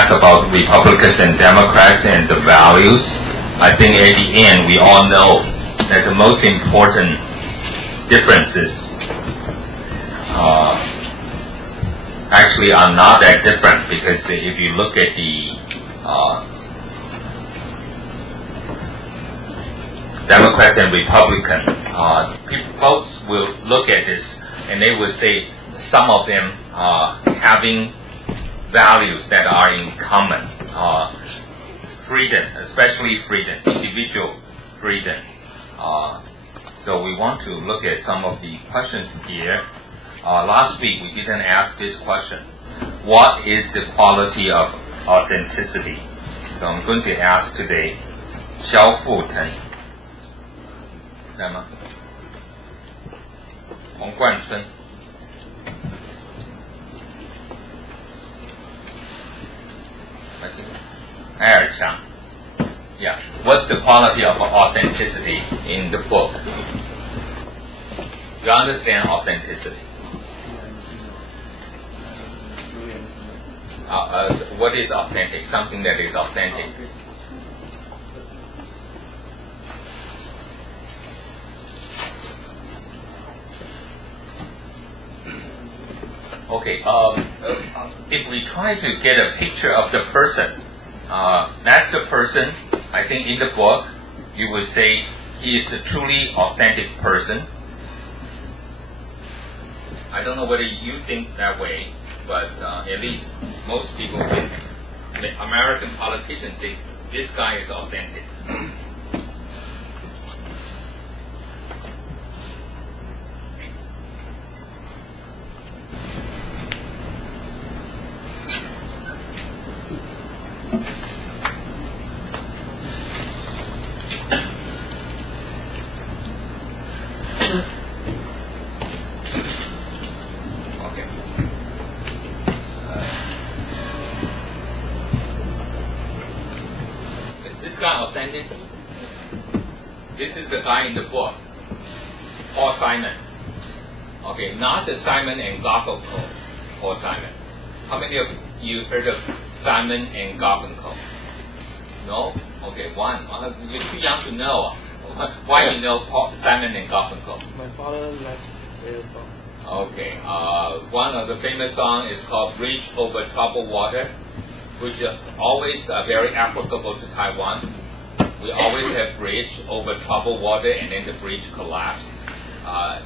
asked about Republicans and Democrats and the values. I think at the end we all know that the most important differences actually are not that different, because if you look at the Democrats and Republicans, folks will look at this and they will say some of them having values that are in common. Freedom, especially freedom, individual freedom. So we want to look at some of the questions here. Last week we didn't ask this question. What is the quality of authenticity? So I'm going to ask today, 萧富腾在吗？洪冠春。艾尔强。Yeah. What's the quality of authenticity in the book? You understand authenticity? What is authentic? Something that is authentic. Okay. If we try to get a picture of the person, that's the person. I think in the book, you would say he is a truly authentic person. I don't know whether you think that way, but at least most people think, the American politicians think this guy is authentic. Authentic. This is the guy in the book, Paul Simon. Okay, not the Simon and Garfunkel, Paul Simon. How many of you heard of Simon and Garfunkel? No? Okay, one. You're too young to know. Why do you know Simon and Garfunkel? My father likes their song. Okay, one of the famous songs is called Bridge Over Troubled Water, which is always very applicable to Taiwan. We always have bridge over troubled water, and then the bridge collapse.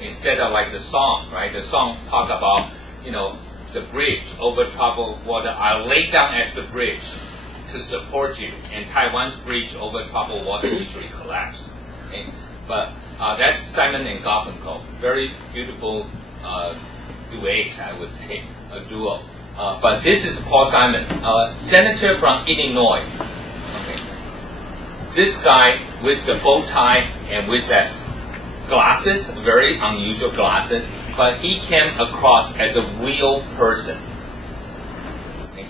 Instead of like the song, right? The song talk about, the bridge over troubled water. I lay down as the bridge to support you, and Taiwan's bridge over troubled water usually collapse. Okay? But that's Simon and Garfunkel. Very beautiful duet, I would say, a duo. But this is Paul Simon, senator from Illinois. Okay. This guy with the bow tie and with that glasses, very unusual glasses, but he came across as a real person. Okay.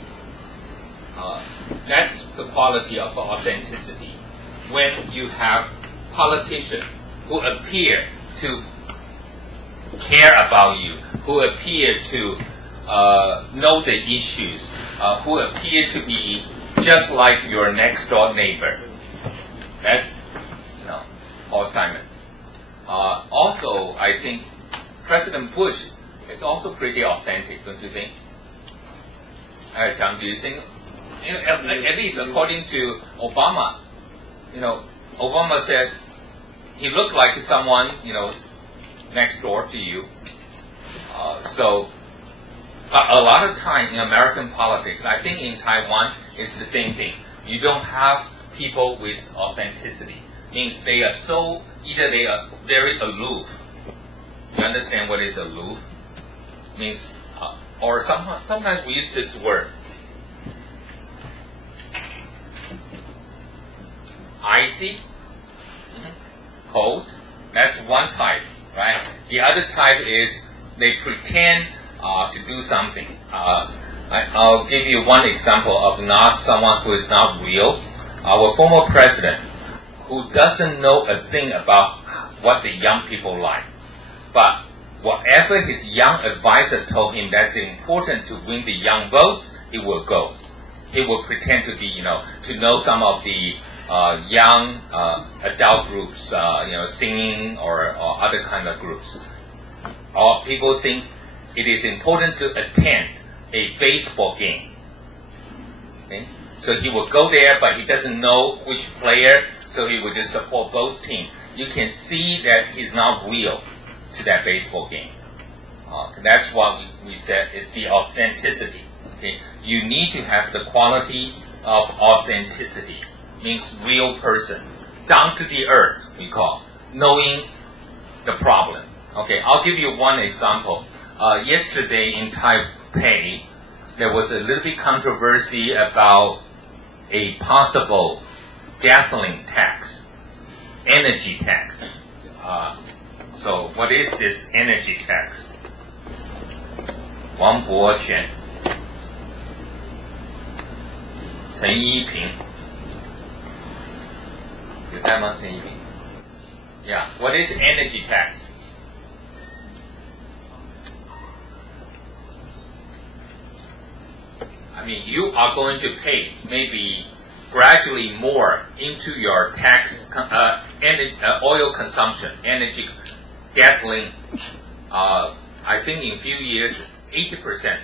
That's the quality of authenticity. When you have politicians who appear to care about you, who appear to know the issues, who appear to be just like your next door neighbor. That's, Paul Simon. Also, I think President Bush is also pretty authentic, don't you think? Chang, do you think? At least according to Obama, Obama said he looked like someone, next door to you. So a lot of time in American politics, I think in Taiwan, it's the same thing. You don't have people with authenticity. Means they are either they are very aloof. You understand what is aloof? Means, or sometimes we use this word. Icy, cold, that's one type, right? The other type is they pretend to do something. I'll give you one example of not someone who is not real. Our former president, who doesn't know a thing about what the young people like. But whatever his young advisor told him that's important to win the young votes, he will go. He will pretend to be, to know some of the young adult groups, singing or other kind of groups. Or people think it is important to attend a baseball game. Okay? So he will go there, but he doesn't know which player, so he will just support both teams. You can see that he's not real to that baseball game. That's what we said is the authenticity. Okay? You need to have the quality of authenticity. Means real person, down to the earth, we call, knowing the problem. Okay, I'll give you one example. Yesterday in Taipei, there was a little bit controversy about a possible gasoline tax, energy tax. So what is this energy tax? Wang Boquan, Chen Yiping. Yeah, what is energy tax? I mean, you are going to pay maybe gradually more into your tax, oil consumption, energy, gasoline. I think in a few years, 80%.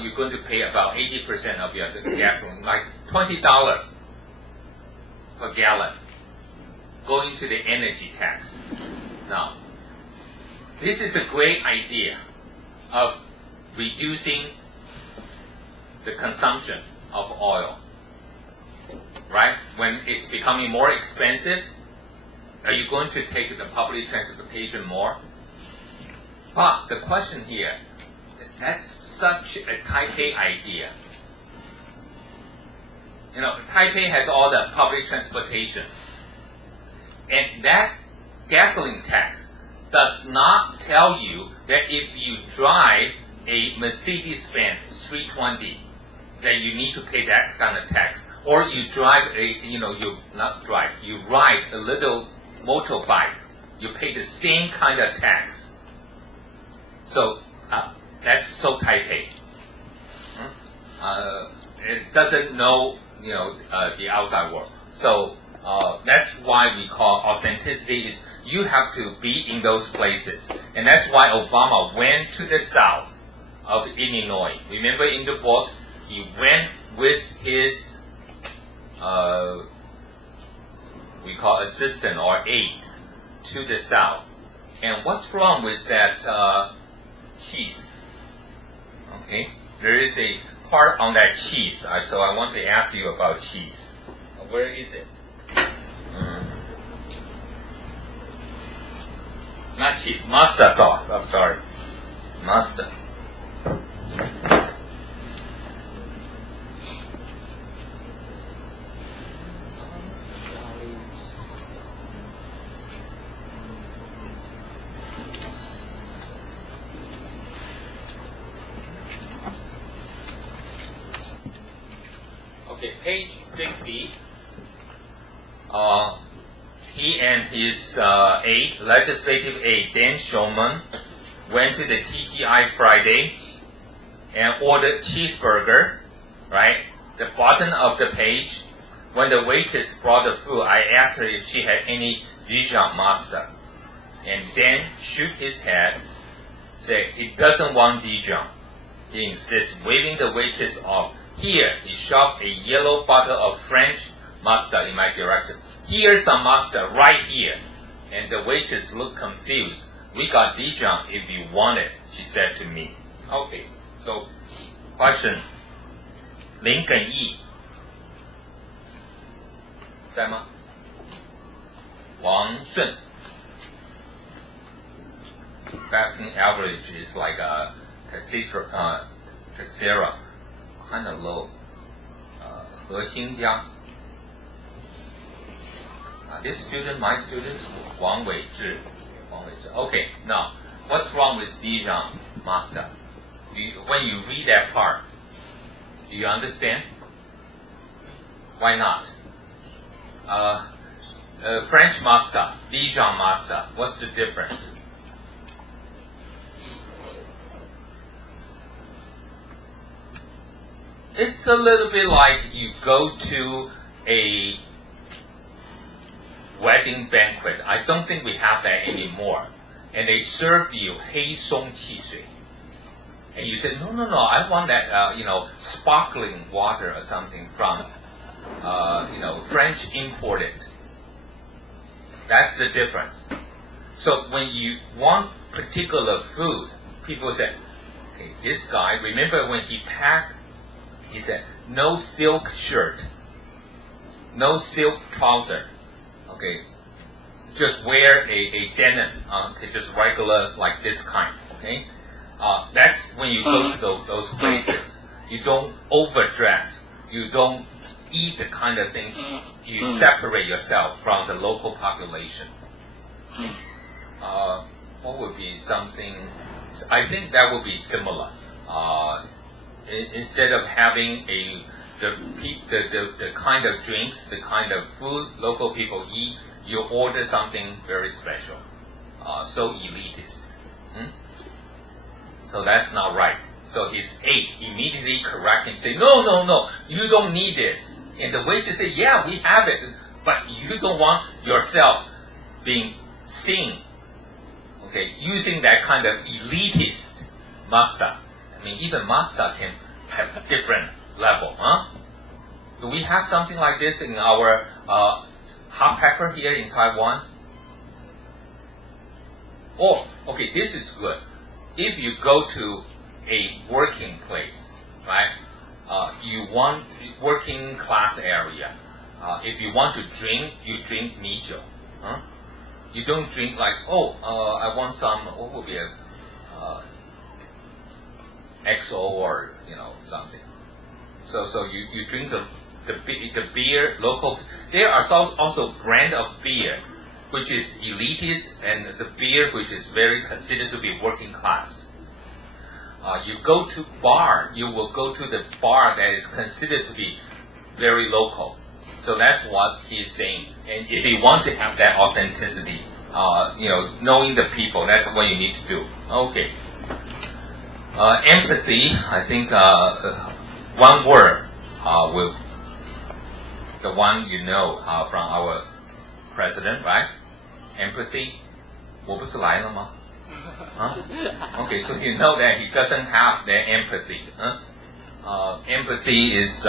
You're going to pay about 80% of your gasoline, like $20 per gallon, going to the energy tax. Now, this is a great idea of reducing the consumption of oil, right? When it's becoming more expensive, are you going to take the public transportation more? But the question here, that's such a Taipei idea. Taipei has all the public transportation. And that gasoline tax does not tell you that if you drive a Mercedes-Benz 320, that you need to pay that kind of tax. Or you drive you ride a little motorbike, you pay the same kind of tax. So that's so Taipei. It doesn't know, the outside world. So that's why we call authenticity is you have to be in those places. And that's why Obama went to the south of Illinois. Remember in the book, he went with his, we call assistant or aide, to the south. And what's wrong with that cheese? Okay, there is a part on that cheese, so I want to ask you about cheese. Where is it? Not cheese, mustard sauce. I'm sorry, mustard. Okay, page 60. He and his aide, legislative aide, Dan Schulman, went to the TGI Friday and ordered cheeseburger, right? The bottom of the page, when the waitress brought the food, I asked her if she had any Dijon mustard. And Dan shook his head, said he doesn't want Dijon. He insists, waving the waitress off. Here, he shoved a yellow bottle of French mustard in my direction. Here's some mustard right here. And the waitress looked confused. We got Dijon if you want it, she said to me. Okay, so question. 林耿义在吗？王顺 batting average is like a Cassera, kind of low. 何兴嘉 this student, my students, Wang Weizhi. Okay, now, what's wrong with Dijon mustard? When you read that part, do you understand? Why not? French mustard, Dijon mustard, what's the difference? it's a little bit like you go to a wedding banquet. I don't think we have that anymore. And they serve you 黑松汽水. And you say, no, I want that, sparkling water or something from, French imported. That's the difference. So when you want particular food, people say, okay, this guy, remember when he packed, he said, no silk shirt, no silk trouser, okay, just wear a denim, okay, just regular, like this kind, okay? That's when you go to those places. You don't overdress. You don't eat the kind of things. You separate yourself from the local population. What would be something? I think that would be similar. Instead of having the kind of drinks, the kind of food local people eat, you order something very special, so elitist. So that's not right. So his aide immediately correct him, say, no, you don't need this. And the waiter say, yeah, we have it, but you don't want yourself being seen, okay, using that kind of elitist master. I mean, even master can have a different level, huh? Do we have something like this in our hot pepper here in Taiwan? Oh, okay, this is good. If you go to a working place, right? You want working class area. If you want to drink, you drink mijo. Huh? You don't drink like, I want some, what would be a XO or something. So you drink the beer local. There are also brand of beer which is elitist, and the beer which is very considered to be working class. You go to bar, you will go to the bar that is considered to be very local. So that's what he is saying. And if you want to have that authenticity, knowing the people, that's what you need to do. Okay. Empathy, I think one word will, the one from our president, right? Empathy. 我不是来了吗? Huh? Okay, so you know that he doesn't have that empathy. Huh? Empathy is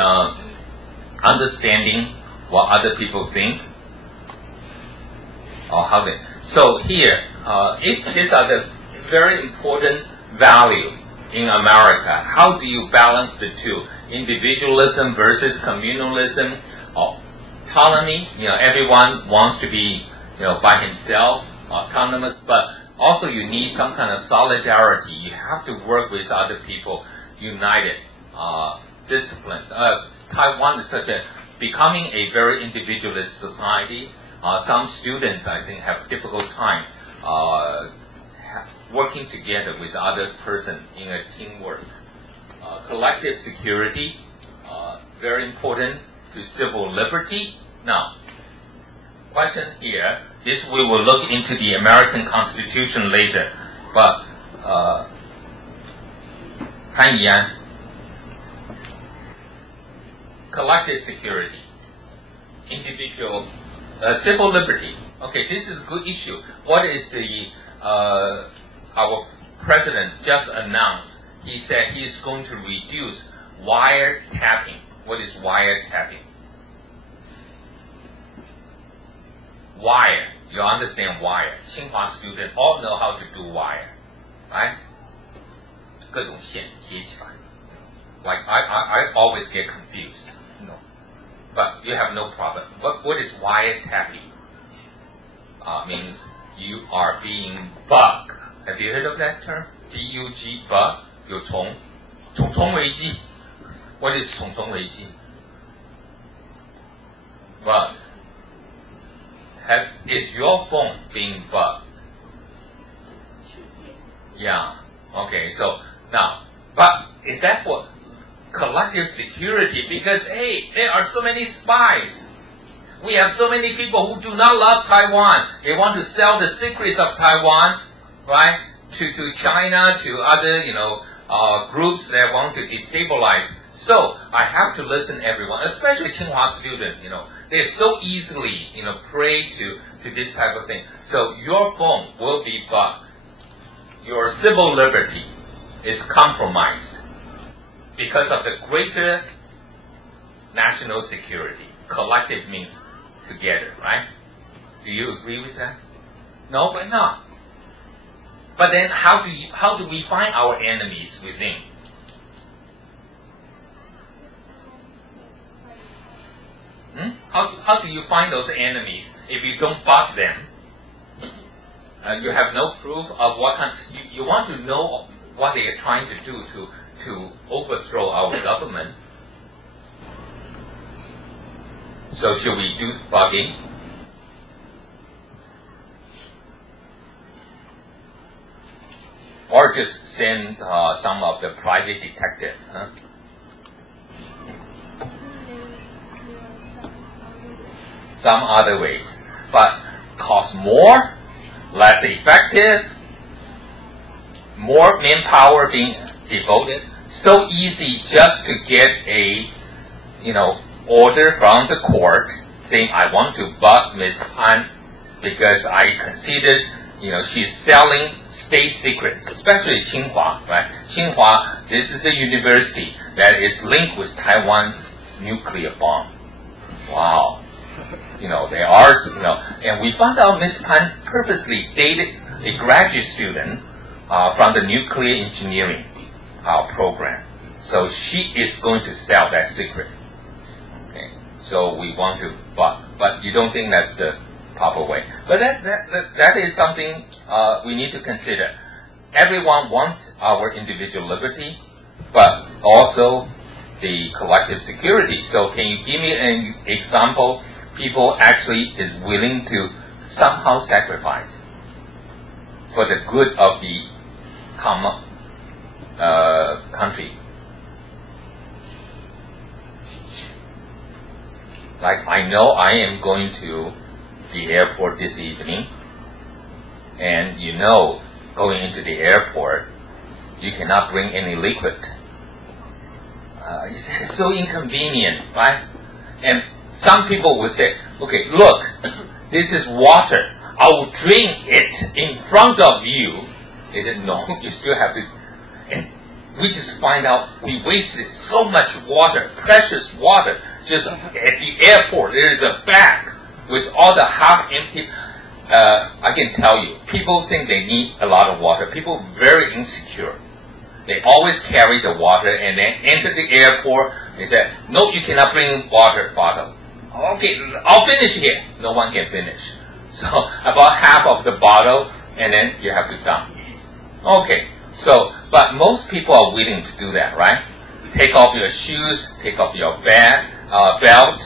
understanding what other people think or how they. So here, if these are the very important value in America, how do you balance the two? Individualism versus communalism, autonomy. Everyone wants to be, by himself, autonomous, but also you need some kind of solidarity. You have to work with other people, united, disciplined. Taiwan is becoming a very individualist society. Some students, I think, have difficult time working together with other person in a teamwork. Collective security, very important to civil liberty. Now, question here. This we will look into the American Constitution later, but Han Yian, collective security, individual, civil liberty. Okay, this is a good issue. What is the our president just announced? He said he is going to reduce wiretapping. What is wiretapping? Wire. You understand wire. Tsinghua students all know how to do wire, right? 各种线贴起来. Like I always get confused. But you have no problem. What is wiretapping? Means you are being bugged. Have you heard of that term? B-U-G, bug. 有虫危机. What is 虫危机? Bug. Is your phone being bugged? Yeah. Okay. So now, but is that for collective security? Because hey, there are so many spies. We have so many people who do not love Taiwan. They want to sell the secrets of Taiwan, right, to China, to other groups that want to destabilize. So I have to listen everyone, especially Tsinghua student, they so easily, prey to this type of thing. So your phone will be bugged. Your civil liberty is compromised because of the greater national security. Collective means together, right? Do you agree with that? No, but not. But then how do we find our enemies within? How do you find those enemies if you don't bug them? You have no proof of what kind. You want to know what they are trying to do to overthrow our government. So should we do bugging? Or just send some of the private detective? Huh? Some other ways, but cost more, less effective, more manpower being devoted. So easy just to get a, order from the court saying I want to bug Miss Han because I considered, she's selling state secrets, especially Tsinghua, right? Tsinghua, this is the university that is linked with Taiwan's nuclear bomb. Wow. There are, and we found out Miss Pan purposely dated a graduate student from the nuclear engineering program. So she is going to sell that secret. Okay, so we want to, but you don't think that's the proper way. But that is something we need to consider. Everyone wants our individual liberty, but also the collective security. So can you give me an example? People actually is willing to somehow sacrifice for the good of the common country. Like I know I am going to the airport this evening, and going into the airport, you cannot bring any liquid. It's so inconvenient, right? And some people will say, okay, look, this is water. I will drink it in front of you. They said, no, you still have to. And we just find out we wasted so much water, precious water. Just at the airport, there is a bag with all the half-empty. I can tell you, people think they need a lot of water. People are very insecure. They always carry the water and then enter the airport. They say, no, you cannot bring water bottle. Okay, I'll finish here. No one can finish. So about half of the bottle, and then you have to dump. Okay, but most people are willing to do that, right? Take off your shoes, take off your belt,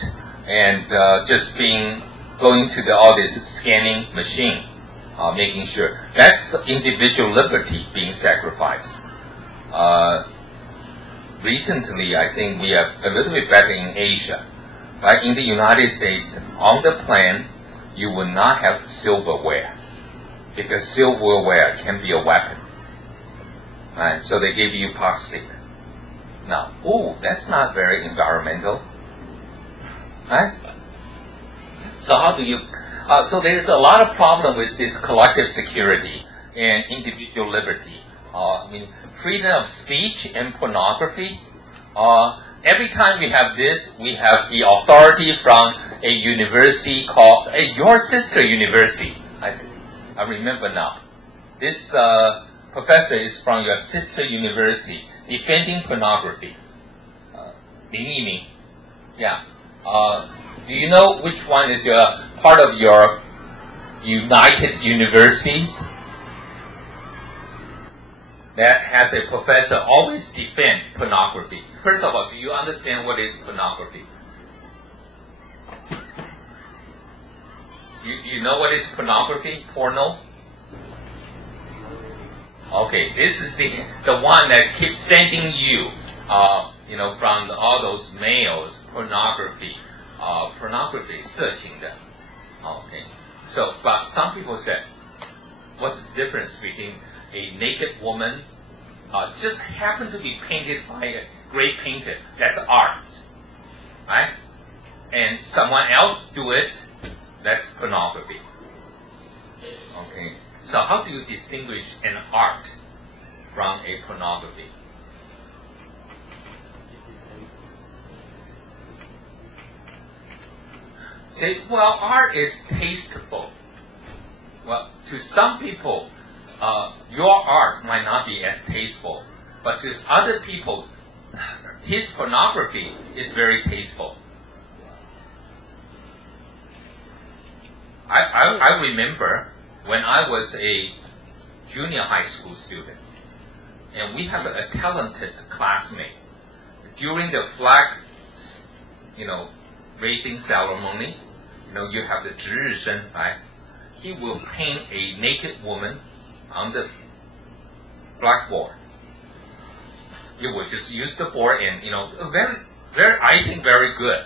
and just going to all this scanning machine, making sure. That's individual liberty being sacrificed. Recently, I think we are a little bit better in Asia. Right? In the United States, on the plane, you will not have silverware because silverware can be a weapon. Right? So they give you plastic. Now, that's not very environmental. Right? So how do you? So there's a lot of problem with this collective security and individual liberty. Freedom of speech and pornography. Every time we have this, we have the authority from a university called your sister university. I remember now. This professor is from your sister university defending pornography. Lin Yiming. Yeah. Do you know which one is part of your United Universities? That has a professor always defend pornography. First of all, do you understand what is pornography? You know what is pornography? Porno? Okay, this is the one that keeps sending you, from all those mails, pornography, 色情的. Okay, but some people said, what's the difference between a naked woman just happened to be painted by great painter. That's arts, right? And someone else do it, that's pornography. Okay, so how do you distinguish an art from a pornography? Say, well, art is tasteful. Well, to some people, your art might not be as tasteful, but to other people, his pornography is very tasteful. I remember when I was a junior high school student, and we have a talented classmate. During the flag, raising ceremony, you have the 值日生, right? He will paint a naked woman on the blackboard. He will just use the board and, very, very, I think very good.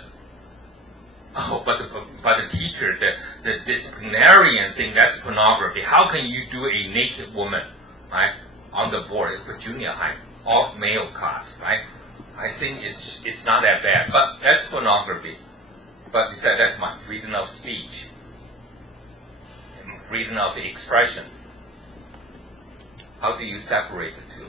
Oh, but the teacher, the disciplinarian think that's pornography. How can you do a naked woman, right, on the board for junior high, all male class, right? I think it's not that bad, but that's pornography. But he said that's my freedom of speech, and freedom of expression. How do you separate the two?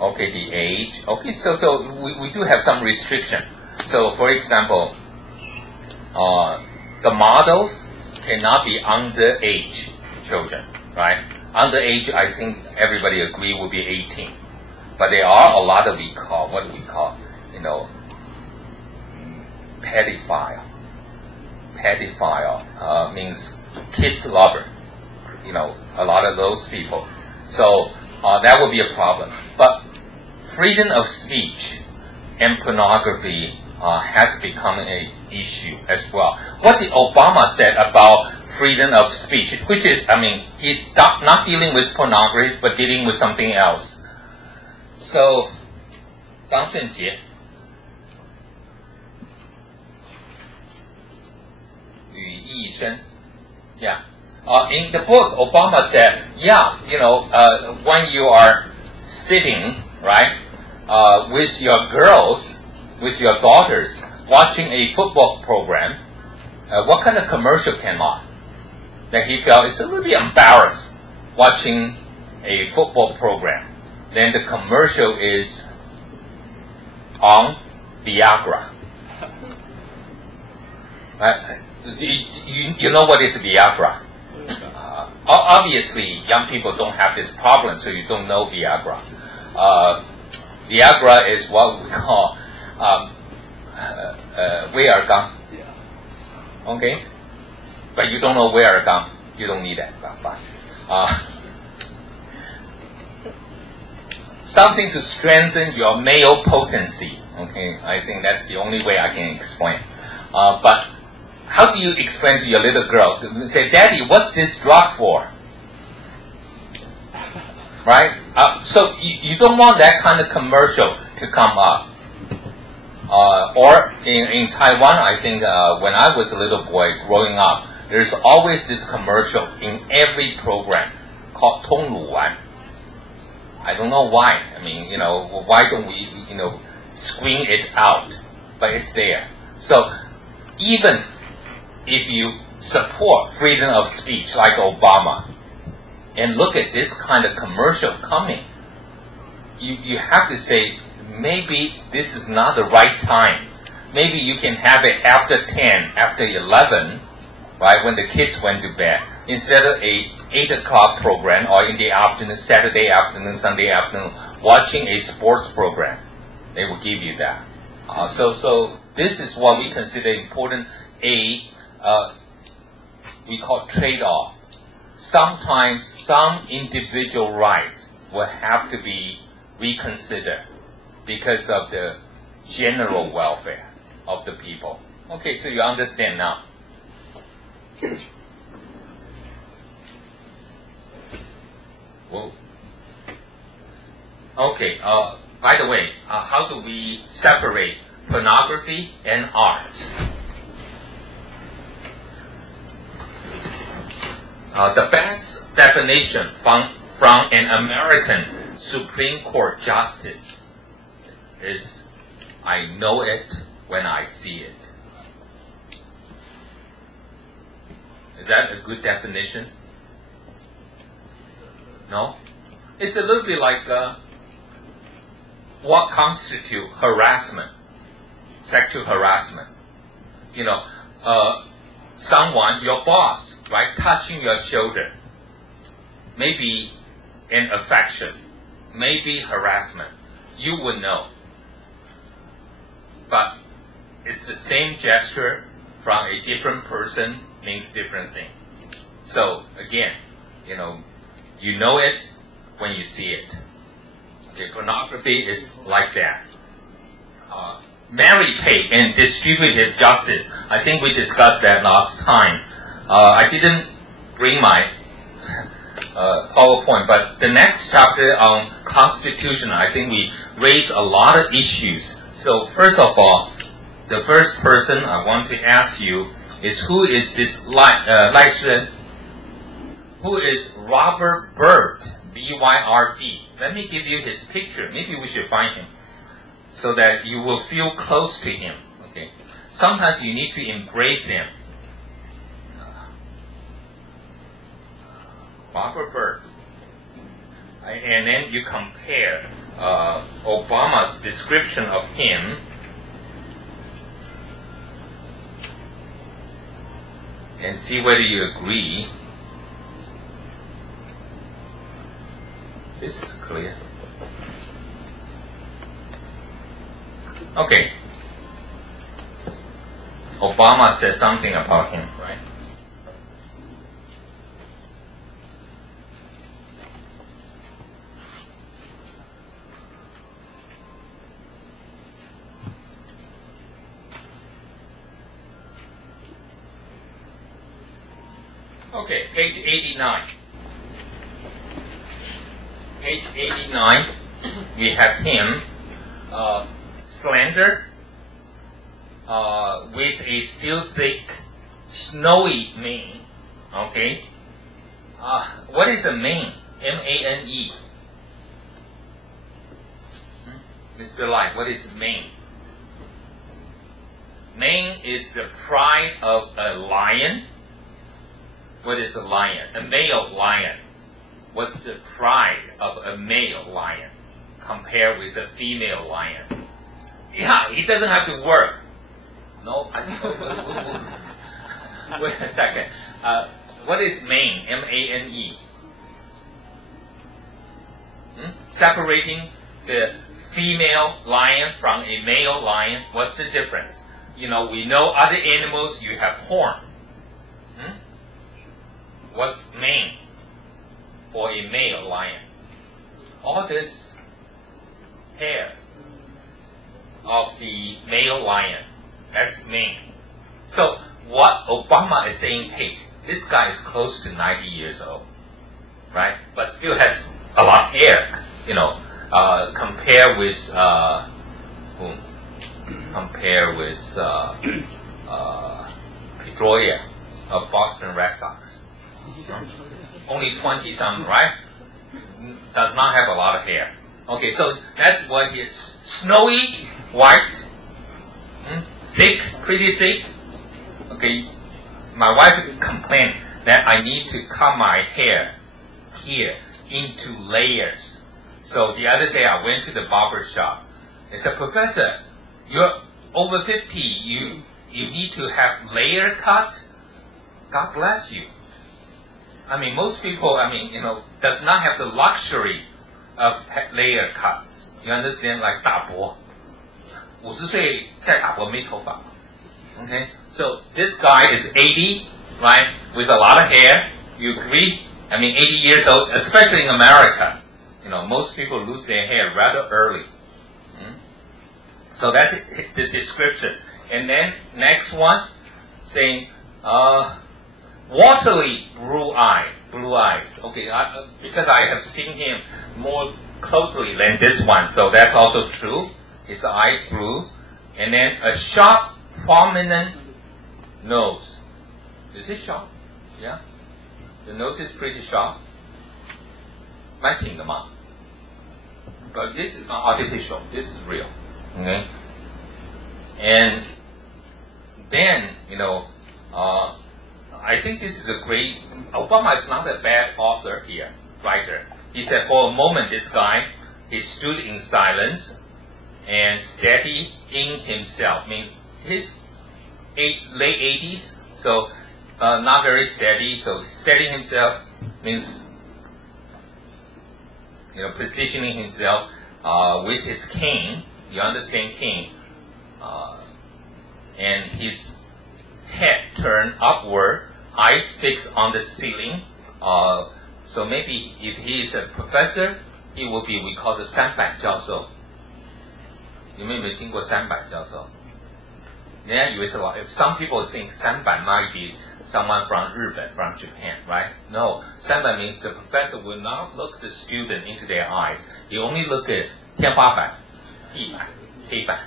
Okay, the age. Okay, so we do have some restriction. So, for example, the models cannot be underage children, right? Underage, I think everybody agree will be 18. But there are a lot of what we call, pedophile. Pedophile means kids lover. A lot of those people. So that would be a problem. But freedom of speech and pornography has become an issue as well. What did Obama said about freedom of speech, which is, he's not dealing with pornography, but dealing with something else. So, 张顺杰, 吕义生, yeah. In the book, Obama said, when you are sitting, right, with your girls, with your daughters, watching a football program, what kind of commercial came on? That he felt it's a little bit embarrassed watching a football program. Then the commercial is on Viagra. You know what is Viagra? Obviously, young people don't have this problem, so you don't know Viagra. Viagra is what we call 威尔刚. Okay? But you don't know 威尔刚. You don't need that. Fine. Something to strengthen your male potency. Okay, I think that's the only way I can explain. But how do you explain to your little girl? You say, Daddy, what's this drug for? Right? So you don't want that kind of commercial to come up. Or in Taiwan, I think when I was a little boy growing up, there's always this commercial in every program called 通乳丸. I don't know why. Why don't we, screen it out? But it's there. So even if you support freedom of speech like Obama, and look at this kind of commercial coming, you have to say, maybe this is not the right time. Maybe you can have it after 10, after 11, right, when the kids went to bed, instead of a 8 o'clock program, or in the afternoon, Saturday afternoon, Sunday afternoon, watching a sports program. They will give you that. So this is what we consider important, we call trade-off. Sometimes some individual rights will have to be reconsidered because of the general welfare of the people. Okay, so you understand now. Whoa. Okay, by the way, how do we separate pornography and arts? The best definition from an American Supreme Court justice is, I know it when I see it. Is that a good definition? No? It's a little bit like what constitutes harassment, sexual harassment. You know, someone, your boss, right, touching your shoulder, maybe an affection, maybe harassment. You would know. But it's the same gesture from a different person means different thing. So again, you know it when you see it. Okay, pornography is like that. Merit pay and distributed justice. I think we discussed that last time. I didn't bring my PowerPoint, but the next chapter on Constitution, I think we raised a lot of issues. So first of all, the first person I want to ask you is who is this Lai Shi? Who is Robert Byrd, B-Y-R-D? Let me give you his picture. Maybe we should find him so that you will feel close to him. Okay. Sometimes you need to embrace him. Robert Byrd. And then you compare Obama's description of him and see whether you agree. This is clear. Okay. Obama said something about him, right? Okay, page 89. Page 89, we have him, slender, with a still thick, snowy mane. Okay. What is a mane? M-A-N-E. Mr. Lai, what is mane? Mane is the pride of a lion. What is a lion? A male lion. What's the pride of a male lion compared with a female lion? Yeah, he doesn't have to work. No, wait a second. What is mane? M-A-N-E. Separating the female lion from a male lion. What's the difference? We know other animals you have horn. What's mane for a male lion? All this hair of the male lion, that's mane. So what Obama is saying, hey, this guy is close to 90 years old, right? But still has a lot of hair, compare with whom? Compare with Pedroia of Boston Red Sox. Only 20-something, right? Does not have a lot of hair. Okay, so that's what he is. Snowy, white, thick, pretty thick. Okay, my wife complained that I need to cut my hair here into layers. So the other day I went to the barber shop. They said, Professor, you're over 50. You need to have layer cut? God bless you. Most people, does not have the luxury of layer cuts. You understand? Like 大伯50岁再打伯没头发. Okay? So this guy is 80, right? With a lot of hair. You agree? 80 years old, especially in America. Most people lose their hair rather early. So that's the description. And then next one, saying, watery blue eyes. Okay, because I have seen him more closely than this one, so that's also true. His eyes blue, and then a sharp, prominent nose. Is it sharp? Yeah, the nose is pretty sharp. 蛮挺的嘛。But this is not artificial. This is real. Okay. And then, I think this is a great. Obama is not a bad author here, writer. He said, for a moment, this guy, he stood in silence and steady in himself. Means his late 80s, so not very steady. So steady himself means, positioning himself with his cane. You understand cane? And his head turned upward, eyes fixed on the ceiling. So maybe if he is a professor, he will be, we call the 三板教授。有没有听过三板教授？人家以为是老 if some people think 三板 might be someone from 日本, from Japan, right? No, 三板 means the professor will not look the student into their eyes. He only look at 天花板、地板、黑板。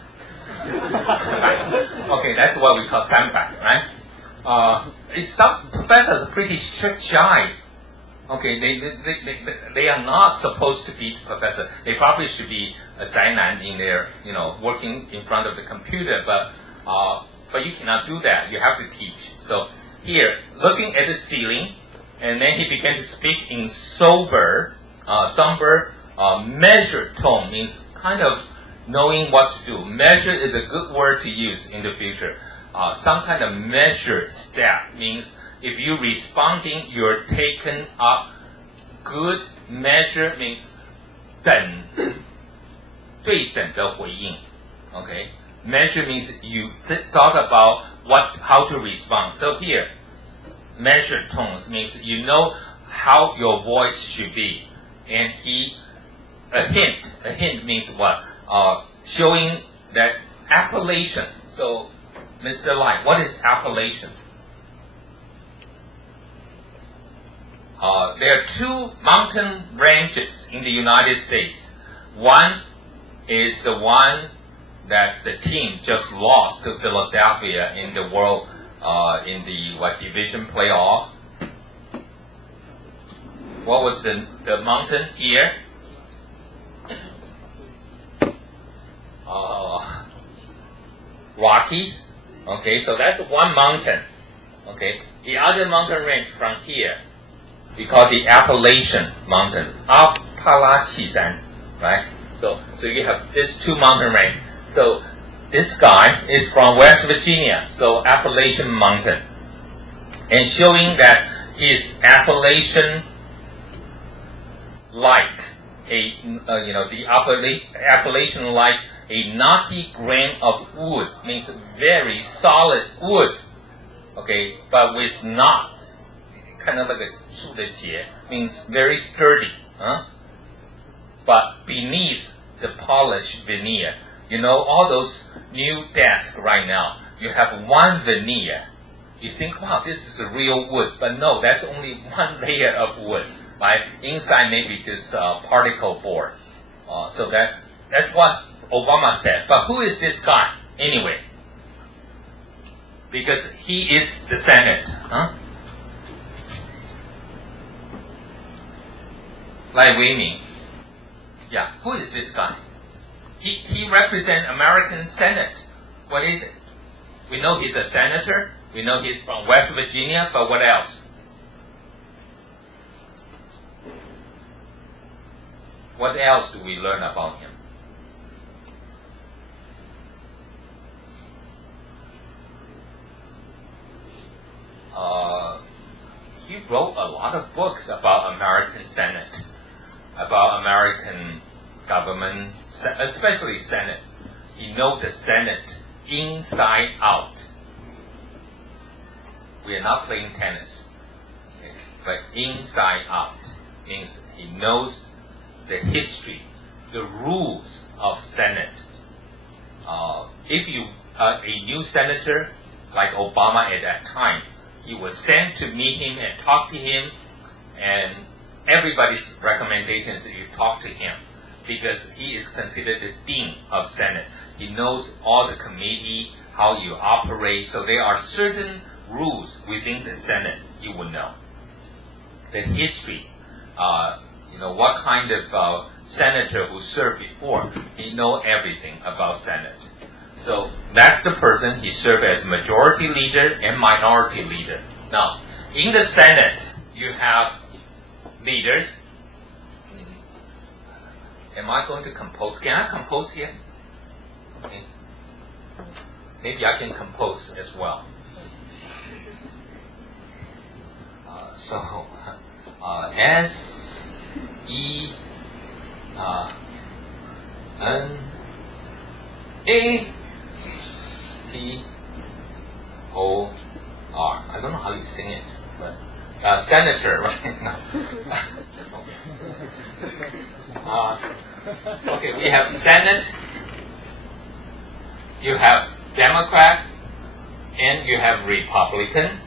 Okay, that's what we call 三板, right? Some professors are pretty shy. Okay, they are not supposed to be professor. They probably should be a 宅男 in their, working in front of the computer. But you cannot do that. You have to teach. So here, looking at the ceiling, and then he began to speak in somber, measured tone. Means kind of knowing what to do. Measured is a good word to use in the future. Some kind of measured step means if you're responding, you're taken up. Good measure means 对等的回应. Okay? Measure means you thought about how to respond. So here, measured tones means you know how your voice should be. And a hint means what? Showing that appellation. So, Mr. Lai, what is appellation? There are two mountain ranges in the United States. One is the one that the team just lost to Philadelphia in the world, in the division playoff. What was the mountain here? Rockies. Okay, so that's one mountain. Okay, the other mountain range from here, we call the Appalachian Mountain. 阿帕拉契山, right? So you have this two mountain range. So this guy is from West Virginia, so Appalachian Mountain, and showing that his Appalachian like the Appalachian like a knotty grain of wood, means very solid wood. Okay, but with knots, kind of like a 树的节, means very sturdy. But beneath the polished veneer, all those new desks right now, you have one veneer. You think, wow, this is a real wood, but no, that's only one layer of wood. Right? Inside maybe just particle board. So that's what Obama said. But who is this guy anyway? Because he is the Senate. Lai Wei-ming. Yeah, who is this guy? He represents American Senate. What is it? We know he's a senator. We know he's from West Virginia, but what else? What else do we learn about him? He wrote a lot of books about American Senate, about American government, especially Senate. He knows the Senate inside out. We are not playing tennis, okay? But inside out means he knows the history, the rules of Senate. If you are a new senator, like Obama at that time, he was sent to meet him and talk to him, and everybody's recommendation is you talk to him because he is considered the dean of Senate. He knows all the committee, how you operate, so there are certain rules within the Senate you will know. The history, what kind of senator who served before. He know everything about Senate. So that's the person. He served as majority leader and minority leader. Now, in the Senate, you have leaders. Am I going to compose? Can I compose here? Okay. Maybe I can compose as well. So, S E N A P O R. I don't know how you sing it, but senator, right? No. Okay, we have Senate, you have Democrat, and you have Republican.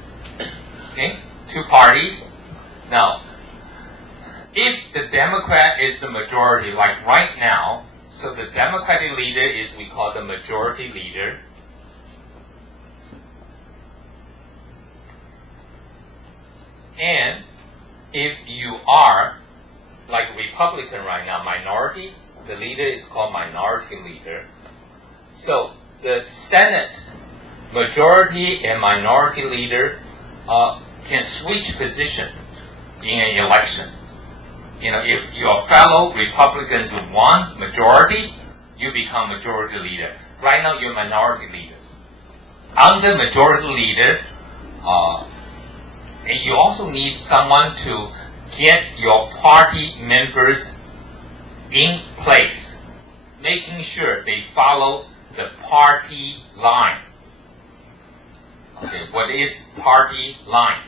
Okay, two parties. Now, if the Democrat is the majority, like right now, so the Democratic leader is, we call the majority leader. And if you are, like Republican right now, minority, the leader is called minority leader. So the Senate majority and minority leader can switch position in an election. If your fellow Republicans won majority, you become majority leader. Right now, you're minority leader. Under majority leader, and you also need someone to get your party members in place, making sure they follow the party line. Okay, what is party line?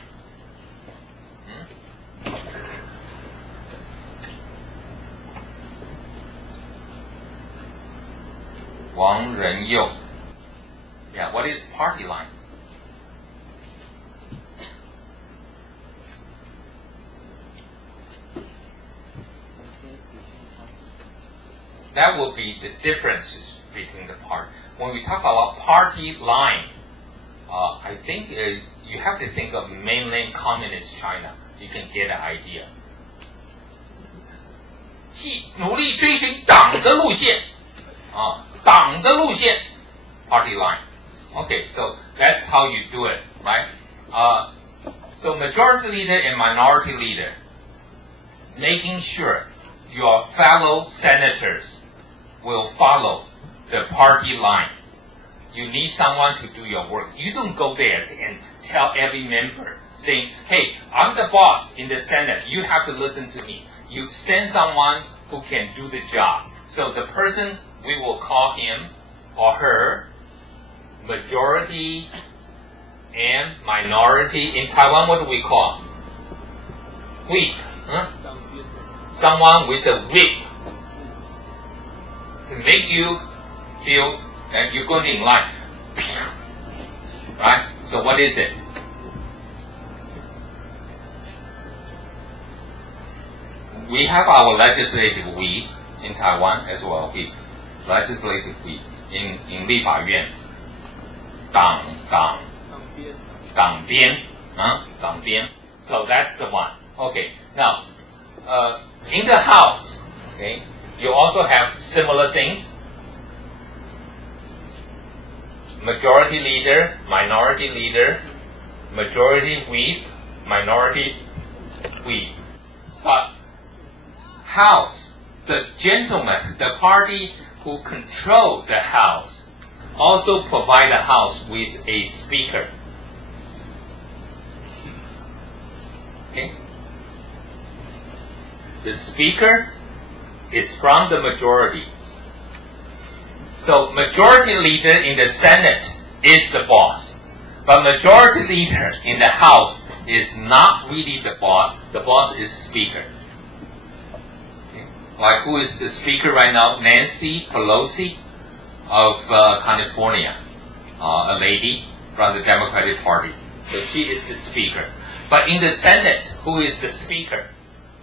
Wang Renyou. Yeah, what is party line? That will be the differences between the party. When we talk about party line, I think you have to think of mainland communist China. You can get an idea. 努力追寻党的路线，党的路线 party line. Okay, so that's how you do it, right? So majority leader and minority leader, making sure your fellow senators will follow the party line. You need someone to do your work. You don't go there and tell every member saying, hey, I'm the boss in the Senate. You have to listen to me. You send someone who can do the job. So the person, we will call him or her majority and minority. In Taiwan, what do we call? Whip. Someone with a whip to make you feel that you're going in line. Right? So what is it? We have our legislative week in Taiwan as well. Legislative week in 立法院。党编。So that's the one. Okay. Now, in the House, okay, you also have similar things. Majority leader, minority leader, majority whip, minority whip. But House, the gentleman, the party who control the House, also provide the House with a speaker. Okay? The speaker is from the majority. So majority leader in the Senate is the boss. But majority leader in the House is not really the boss. The boss is speaker. Okay? Like who is the speaker right now? Nancy Pelosi of California. A lady from the Democratic Party. So she is the speaker. But in the Senate, who is the speaker?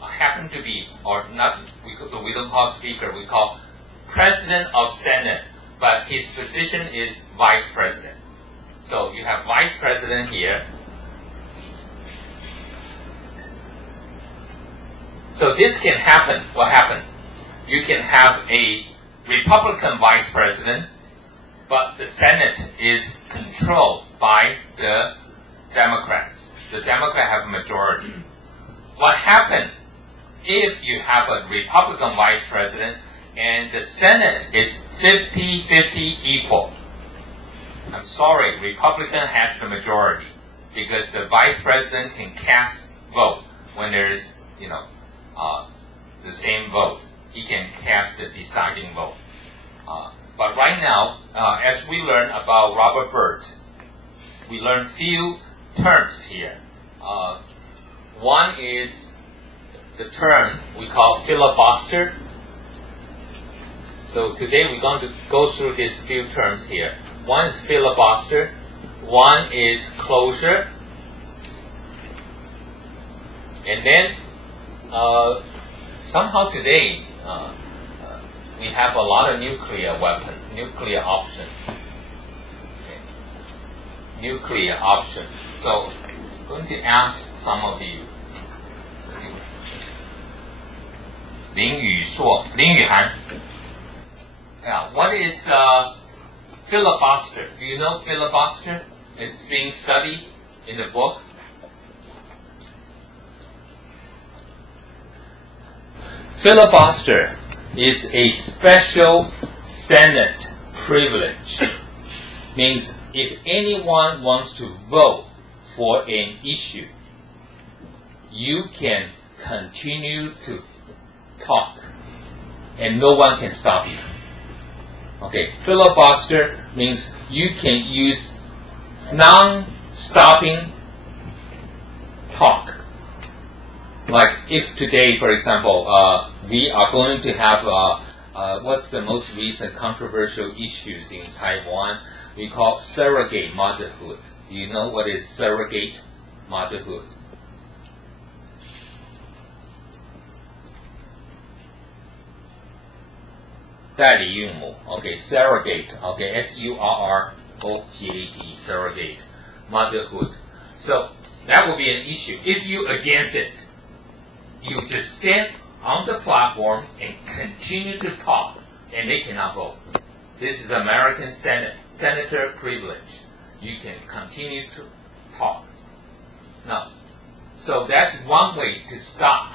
Happen to be, or not, we don't call speaker, we call president of Senate, but his position is vice president. So you have vice president here. So this can happen. What happened? You can have a Republican vice president, but the Senate is controlled by the Democrats. The Democrats have a majority. What happened if you have a Republican vice president and the Senate is 50-50 equal? I'm sorry, Republican has the majority because the vice president can cast vote when there's, the same vote. He can cast the deciding vote. But right now, as we learn about Robert Byrd, we learn few terms here. One is the term we call filibuster. So today we're going to go through these few terms here. One is filibuster, one is closure, and then somehow today we have a lot of nuclear weapon, nuclear option. Okay. Nuclear option. So I'm going to ask some of you. Lin Yuhan. Yeah, what is filibuster? Do you know filibuster? It's being studied in the book. Filibuster is a special Senate privilege. Means if anyone wants to vote for an issue, you can continue to talk and no one can stop you. Okay, filibuster means you can use non-stopping talk. Like if today, for example, we are going to have what's the most recent controversial issues in Taiwan? We call surrogate motherhood. Do you know what is surrogate motherhood? Okay, surrogate. Okay, S-U-R-R-O-G-A-T, surrogate motherhood. So that will be an issue. If you against it, you just stand on the platform and continue to talk, and they cannot vote. This is American senator privilege. You can continue to talk. Now, so that's one way to stop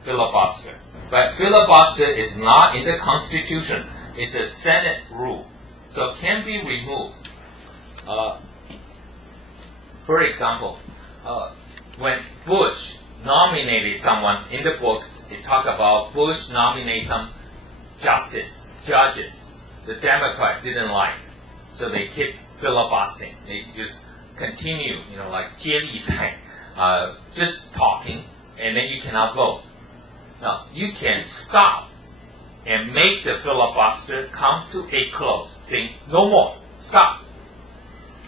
filibuster. But filibuster is not in the Constitution. It's a Senate rule. So it can be removed. For example, when Bush nominated someone, in the books, they talk about Bush nominated some judges. The Democrat didn't like. So they keep filibustering. They just continue, like 接力赛, just talking, and then you cannot vote. Now, you can stop and make the filibuster come to a close, saying, no more, stop.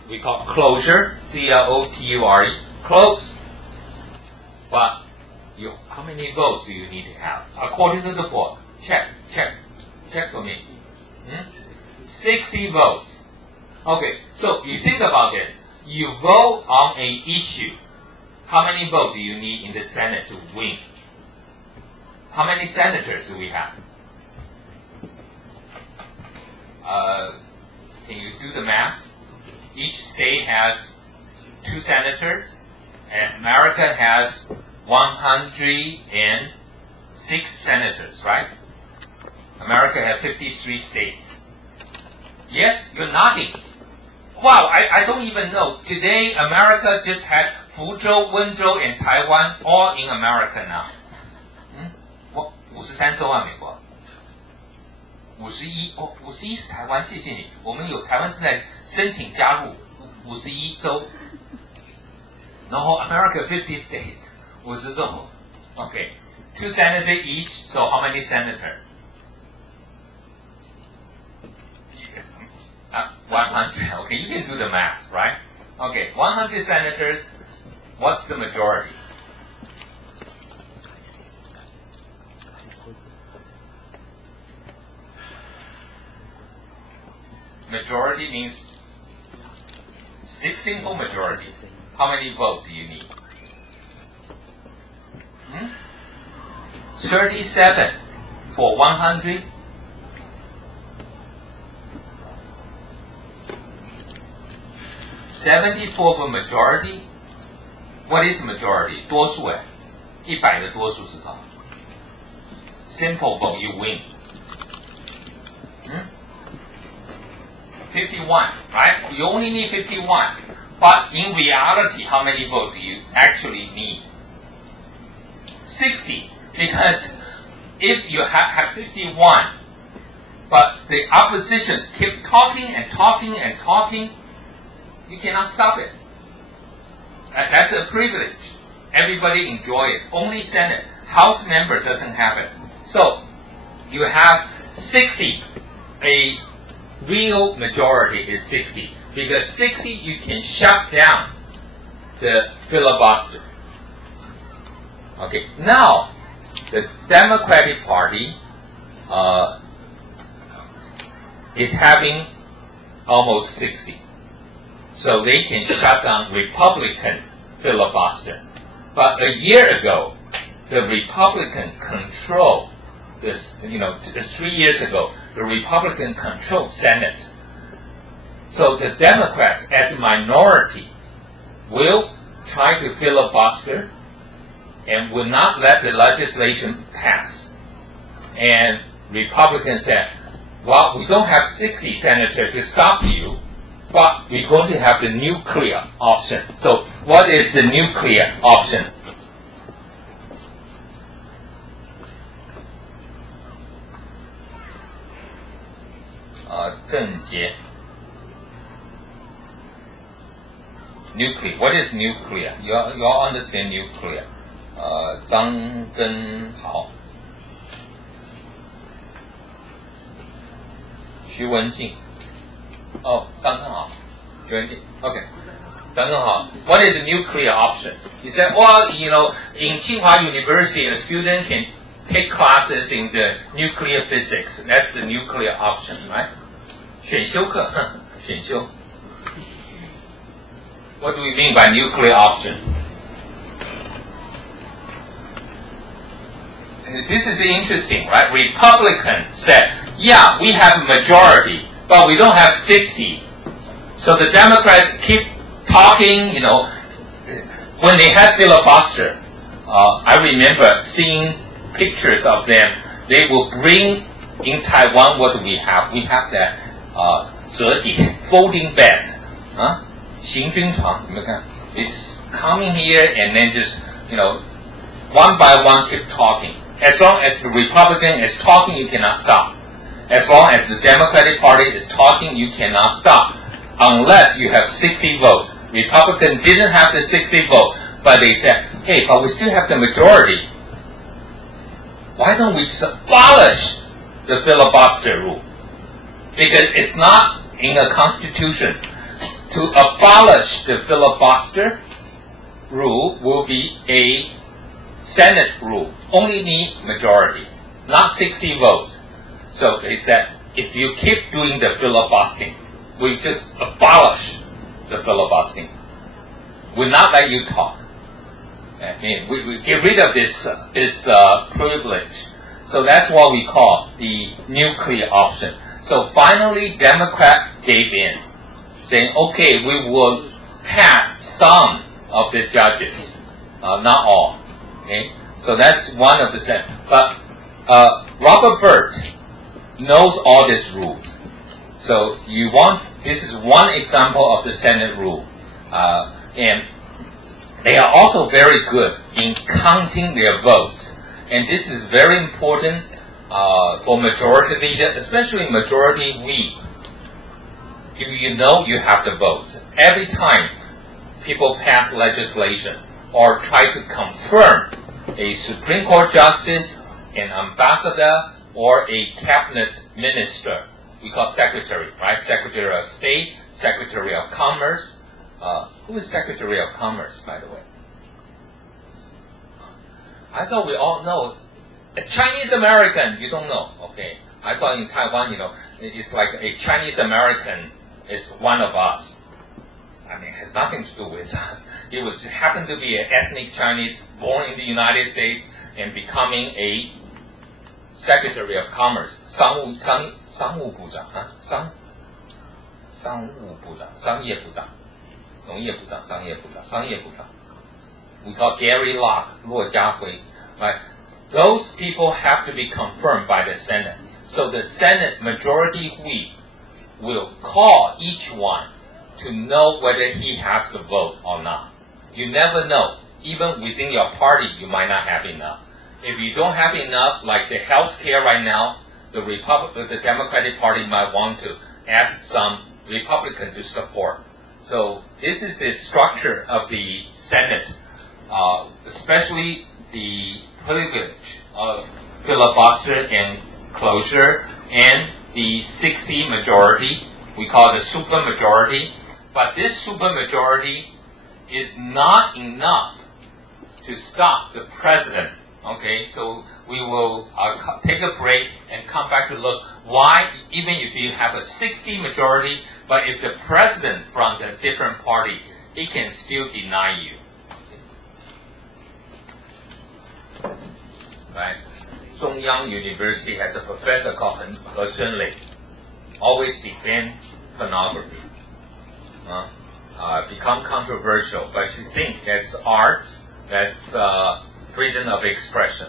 We call closure, C-L-O-T-U-R-E, close. But how many votes do you need to have? According to the book, check for me. 60 votes. Okay, so you think about this. You vote on an issue. How many votes do you need in the Senate to win? How many senators do we have? Can you do the math? Each state has 2 senators, and America has 106 senators, right? America has 53 states. Yes, you're nodding. Wow, I don't even know. Today, America just had Fuzhou, Wenzhou, and Taiwan all in America now. 53州啊，美国。51是台湾，谢谢你。我们有台湾正在申请加入51州。然后 America 50 states 50州。Okay, 2 senators each. So how many senators? 100. Okay, you can do the math, right? Okay, 100 senators. What's the majority? Majority means simple majority. How many votes do you need? 37 for 100. 74 for majority. What is majority? 多数哎，100的多数是多少 ？Simple vote, you win. 51, right? You only need 51. But in reality, how many votes do you actually need? 60. Because if you have 51, but the opposition keep talking and talking and talking, you cannot stop it. That's a privilege. Everybody enjoy it. Only Senate. House member doesn't have it. So you have 60. A real majority is 60. Because 60, you can shut down the filibuster. Okay, now the Democratic Party is having almost 60. So they can shut down Republican filibuster. But a year ago, the Republican controlled this, 3 years ago, the Republican controlled Senate. So the Democrats, as a minority, will try to filibuster and will not let the legislation pass. And Republicans said, well, we don't have 60 senators to stop you, but we're going to have the nuclear option. So what is the nuclear option? Nuclear. What is nuclear? You all understand nuclear. 张根豪、徐文静。张根豪、徐文静。Okay. 张根豪. What is the nuclear option? He said, well, in Tsinghua University, a student can take classes in the nuclear physics. That's the nuclear option, right? 选修课，选修。What do we mean by nuclear option? This is interesting, right? Republicans said, yeah, we have a majority, but we don't have 60. So the Democrats keep talking, when they had filibuster. I remember seeing pictures of them. They will bring in Taiwan, what do we have? We have that 折叠 folding beds. 行军床, it's coming here and then just, one by one keep talking. As long as the Republican is talking, you cannot stop. As long as the Democratic Party is talking, you cannot stop. Unless you have 60 votes. Republican didn't have the 60 vote, but they said, hey, but we still have the majority. Why don't we just abolish the filibuster rule? Because it's not in a constitution. To abolish the filibuster rule will be a Senate rule. Only need majority, not 60 votes. So they said, if you keep doing the filibustering, we just abolish the filibustering. We'll not let you talk. We get rid of this privilege. So that's what we call the nuclear option. So finally, Democrat gave in, saying, okay, we will pass some of the judges, not all. Okay, so that's one of the Senate. But Robert Byrd knows all these rules. So this is one example of the Senate rule. And they are also very good in counting their votes. And this is very important for majority leader, especially majority whip. Do you know you have the votes? Every time people pass legislation or try to confirm a Supreme Court justice, an ambassador, or a cabinet minister, we call secretary, right? Secretary of State, Secretary of Commerce. Who is Secretary of Commerce, by the way? I thought we all know. A Chinese American, you don't know. Okay. I thought in Taiwan, it's like a Chinese American is one of us. I mean, it has nothing to do with us. He happened to be an ethnic Chinese born in the United States, and becoming a Secretary of Commerce, 商务部长啊，商务部长，商业部长，农业部长，商业部长。We call Gary Locke, 骆家辉, right? Those people have to be confirmed by the Senate. So the Senate majority whip will call each one to know whether he has to vote or not. You never know. Even within your party, you might not have enough. If you don't have enough, like the health care right now, the Democratic Party might want to ask some Republican to support. So this is the structure of the Senate, especially the privilege of filibuster and closure and the 60 majority. We call it the supermajority. But this supermajority is not enough to stop the president. Okay, so we will take a break and come back to look why, even if you have a 60 majority, but if the president from the different party, he can still deny you. Right? Zhongyang University has a professor called He Chunlei, always defend pornography. Become controversial, but you think that's arts, that's freedom of expression.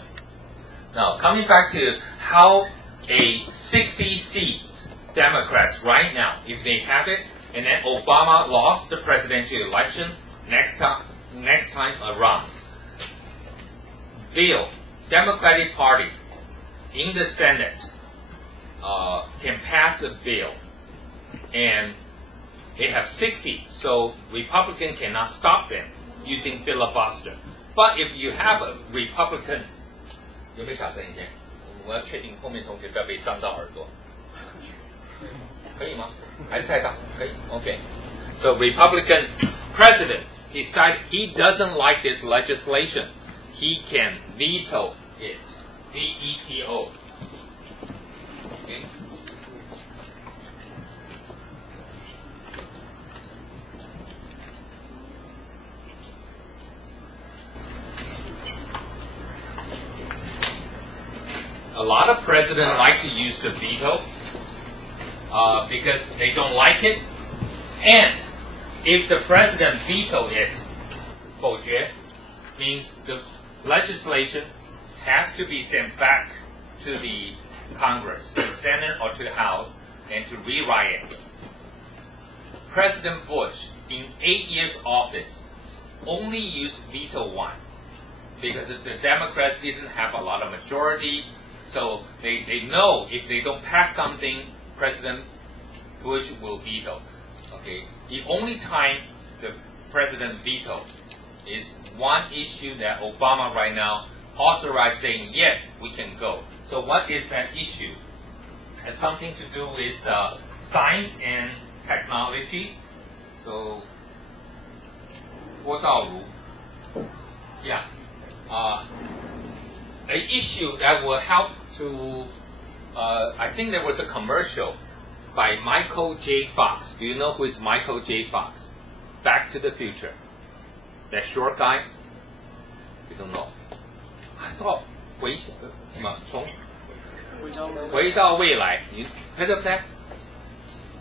Now, coming back to how a 60 seats Democrats right now, if they have it, and then Obama lost the presidential election, next time around, bill, Democratic Party in the Senate can pass a bill, and they have 60, so Republican cannot stop them using filibuster. But if you have a Republican, 有没有小声一点？我要确定后面同学不要被伤到耳朵。可以吗？还是太大？可以。Okay. So Republican president decide he doesn't like this legislation, he can veto it. V-E-T-O. Okay. A lot of presidents like to use the veto because they don't like it. And if the president veto it, 否决 means the legislation has to be sent back to the Congress, to the Senate or to the House, and to rewrite it. President Bush, in 8 years office, only used veto once because the Democrats didn't have a lot of majority. So they know if they don't pass something, President Bush will veto. Okay. The only time the president veto is one issue that Obama right now authorized, saying yes, we can go. So what is that issue? It has something to do with science and technology. So, 郭道如, yeah. An issue that will help to, I think there was a commercial by Michael J. Fox. Do you know who is Michael J. Fox? Back to the Future. That short guy? You don't know. I thought, 回到未来. You heard of that?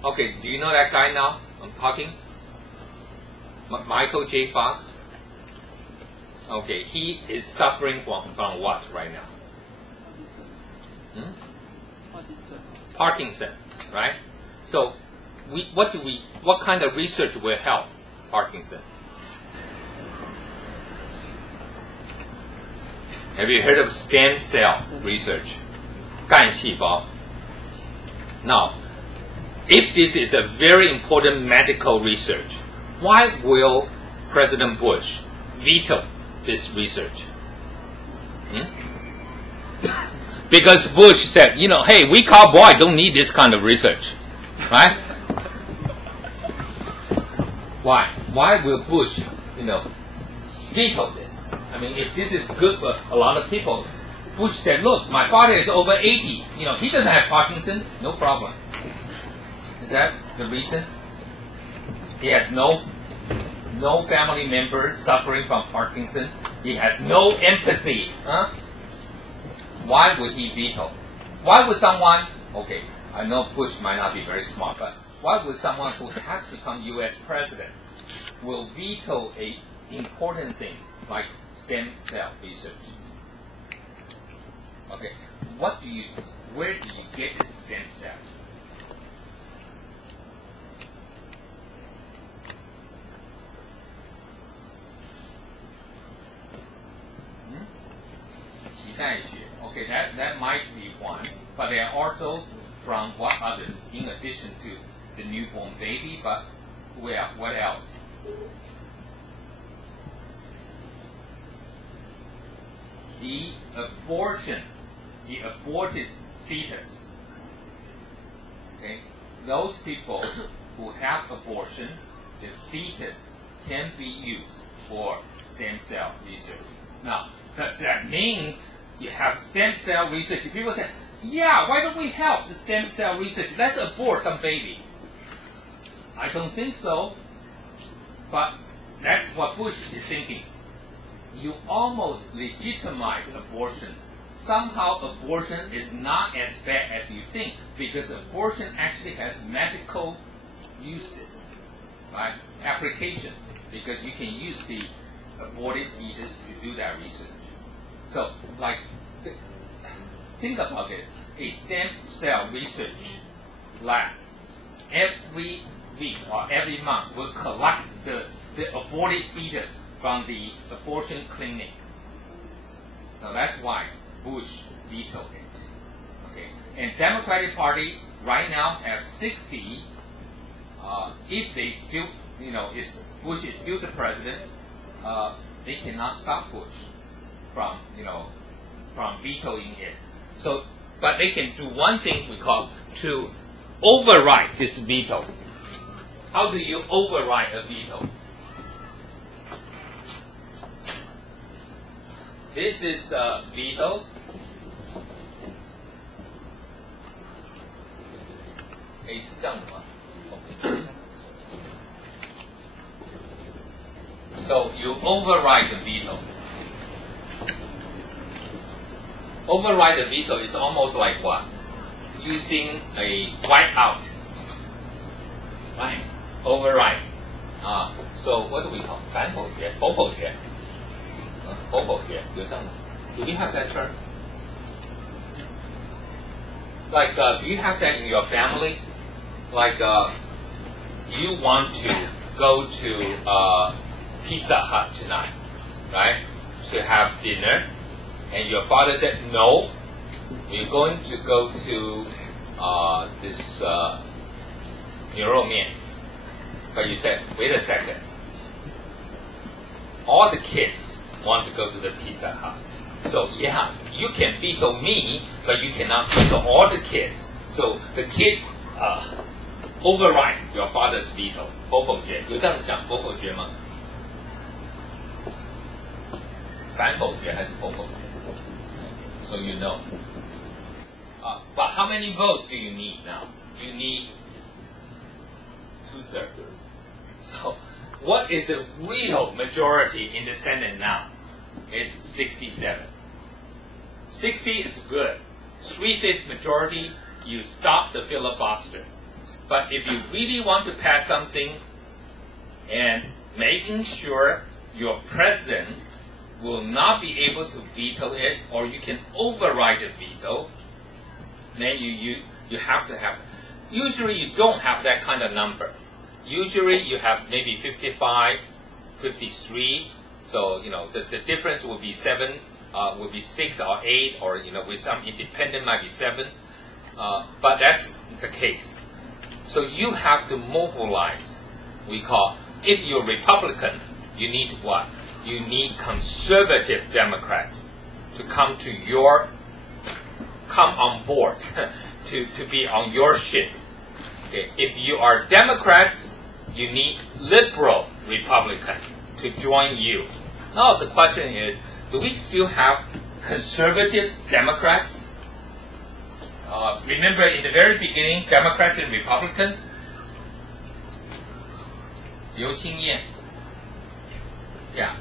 Okay, do you know that guy now? I'm talking. Michael J. Fox. Okay, he is suffering from what right now? Parkinson, right? So, what kind of research will help Parkinson? Have you heard of stem cell research? 干细胞. Now, if this is a very important medical research, why will President Bush veto this research? Because Bush said, hey, we cowboys don't need this kind of research, right? Why? Why will Bush, veto this? I mean, if this is good for a lot of people, Bush said, look, my father is over 80. He doesn't have Parkinson, no problem. Is that the reason? He has no family member suffering from Parkinson. He has no empathy. Why would he veto? Why would someone, okay, I know Bush might not be very smart, but why would someone who has become U.S. president will veto a important thing like stem cell research? Okay, where do you get the stem cell? Okay, that might be one, but there are also from what others, in addition to the newborn baby, but what else? The aborted fetus. Okay, those people who have abortion, the fetus can be used for stem cell research. Now, does that mean you have stem cell research? People say, yeah, why don't we help the stem cell research? Let's abort some baby. I don't think so, but that's what Bush is thinking. You almost legitimize abortion. Somehow abortion is not as bad as you think, because abortion actually has medical uses, right? Application, because you can use the aborted fetus to do that research. So, like, think about it. A stem cell research lab every week or every month will collect the aborted fetus from the abortion clinic. Now that's why Bush vetoed it. Okay, and Democratic Party right now have 60. If they still, Bush is still the president, they cannot stop Bush from vetoing it. So, but they can do one thing we call to override this veto. How do you override a veto? This is a veto. So you override the veto. Override the veto is almost like what? Using a whiteout. Right? Override. So what do we call? 反否决, 否否决. 否否决, do we have that term? Like, do you have that in your family? Like, you want to go to Pizza Hut tonight, right? To have dinner, and your father said, no, we're going to go to this 牛肉面. But you said, wait a second. All the kids want to go to the Pizza Hut. So yeah, you can veto me, but you cannot veto all the kids. So the kids override your father's veto. 否否决, 有这样讲否否决吗? 反否决还是否否决? So you know. But how many votes do you need now? You need 2/3. So what is a real majority in the Senate now? It's 67. 60 is good. 3/5 majority, you stop the filibuster. But if you really want to pass something and making sure your president will not be able to veto it, or you can override the veto, then you have to have. Usually you don't have that kind of number. Usually you have maybe 55, 53. So the difference will be 7, will be 6 or 8, or with some independent might be 7. But that's the case. So you have to mobilize. We call, if you're Republican, you need what? You need conservative Democrats to come on board, to be on your ship. Okay. If you are Democrats, you need liberal Republican to join you. Now the question is, do we still have conservative Democrats? Remember in the very beginning, Democrats and Republican? Liu Qingyan. Yeah.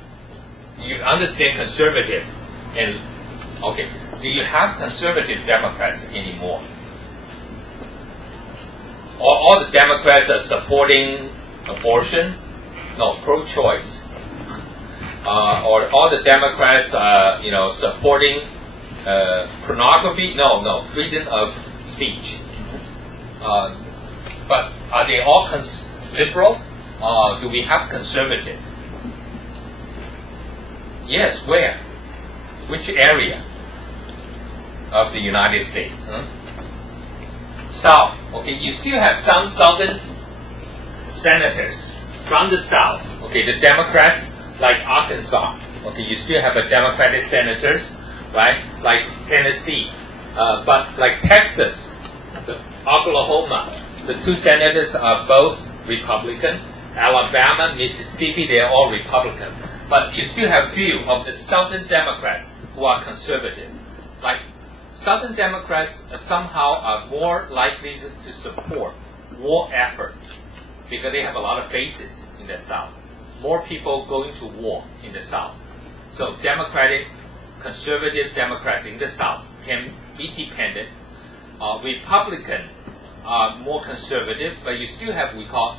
You understand conservative and Okay, do you have conservative Democrats anymore? Or all the Democrats are supporting abortion? No, pro-choice. Or all the Democrats are, supporting pornography? No, freedom of speech. But are they all liberal? Do we have conservative? Yes, where? Which area of the United States? South. Okay, you still have some southern senators from the South. Okay, the Democrats, like Arkansas. Okay, you still have a Democratic senators, right? Like Tennessee. But like Texas, Oklahoma, the two senators are both Republican. Alabama, Mississippi, they're all Republican. But you still have few of the Southern Democrats who are conservative. Like Southern Democrats somehow are more likely to support war efforts because they have a lot of bases in the South. More people going to war in the South. So conservative Democrats in the South can be dependent. Republican are more conservative, but you still have, we call,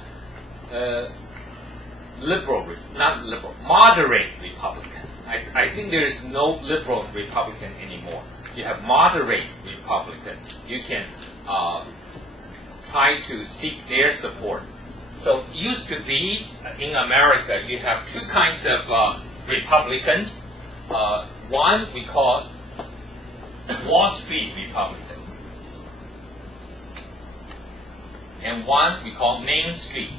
moderate Republican. I think there is no liberal Republican anymore. You have moderate Republican. You can try to seek their support. So used to be in America, you have two kinds of Republicans. One we call Wall Street Republican, and one we call Main Street.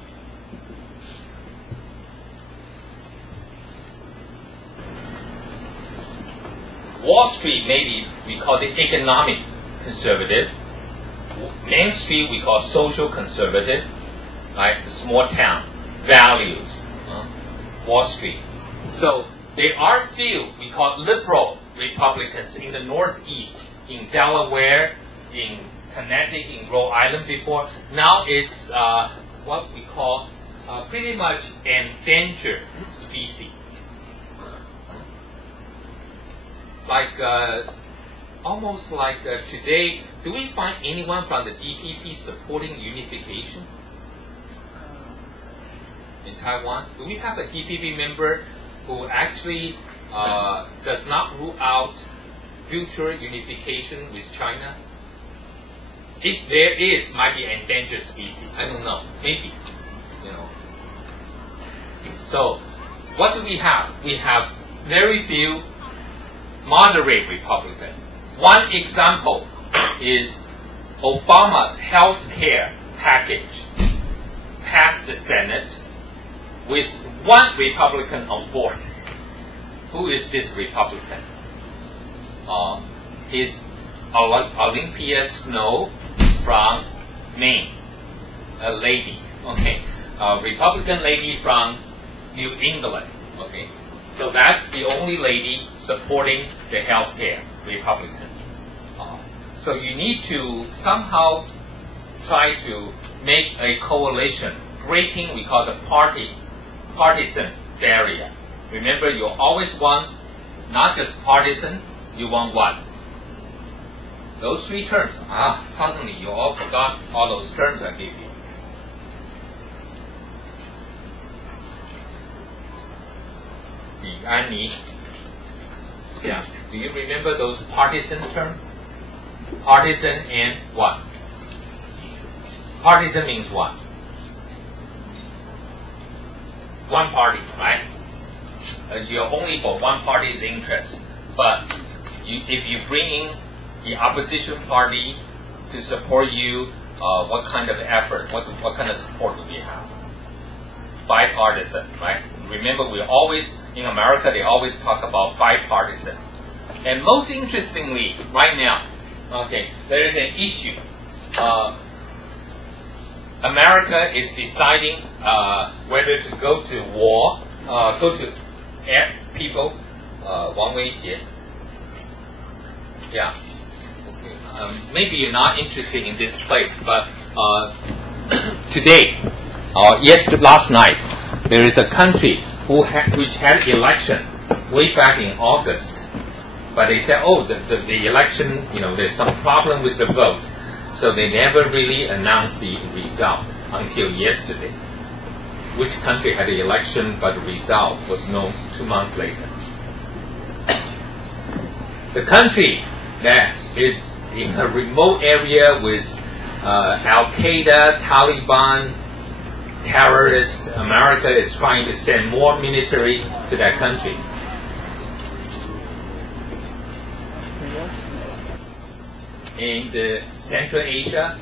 Wall Street, maybe we call it economic conservative. Main Street we call social conservative, like the small town values. Wall Street. So there are few we call liberal Republicans in the Northeast, in Delaware, in Connecticut, in Rhode Island before. Now it's what we call pretty much endangered species. Like almost like today, do we find anyone from the DPP supporting unification in Taiwan? Do we have a DPP member who actually does not rule out future unification with China? If there is, might be an endangered species. I don't know. Maybe, So, what do we have? We have very few moderate Republican. One example is Obama's health care package passed the Senate with one Republican on board. Who is this Republican? Is Olympia Snow from Maine, a lady, okay, a Republican lady from New England, okay. So that's the only lady supporting the health care, Republican. So you need to somehow try to make a coalition, breaking, we call the partisan barrier. Remember, you always want not just partisan, you want what? Those three terms. Suddenly you all forgot all those terms I gave you. Yeah. Do you remember those partisan terms? Partisan and what? Partisan means what? One party, right? You're only for one party's interest. But if you bring in the opposition party to support you, what kind of effort, what kind of support do we have? Bipartisan, right? Remember, we always, in America, they always talk about bipartisan. And most interestingly, right now, okay, there is an issue. America is deciding whether to go to war, go to people, Wang Weijie. Yeah. Okay. Maybe you're not interested in this place, but today, last night, there is a country which had election way back in August. But they said, oh, the election, there's some problem with the vote. So they never really announced the result until yesterday. Which country had the election, but the result was known 2 months later. The country that is in a remote area with Al-Qaeda, Taliban, terrorists, America is trying to send more military to that country. In the Central Asia,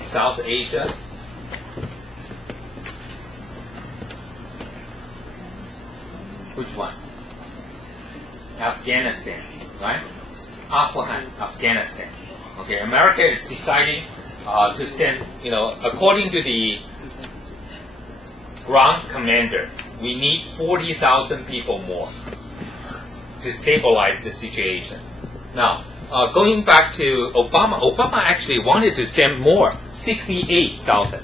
South Asia, which one? Afghanistan, right? Afghanistan. Okay, America is deciding to send, according to the ground commander, we need 40,000 people more to stabilize the situation. Now, going back to Obama actually wanted to send more, 68,000.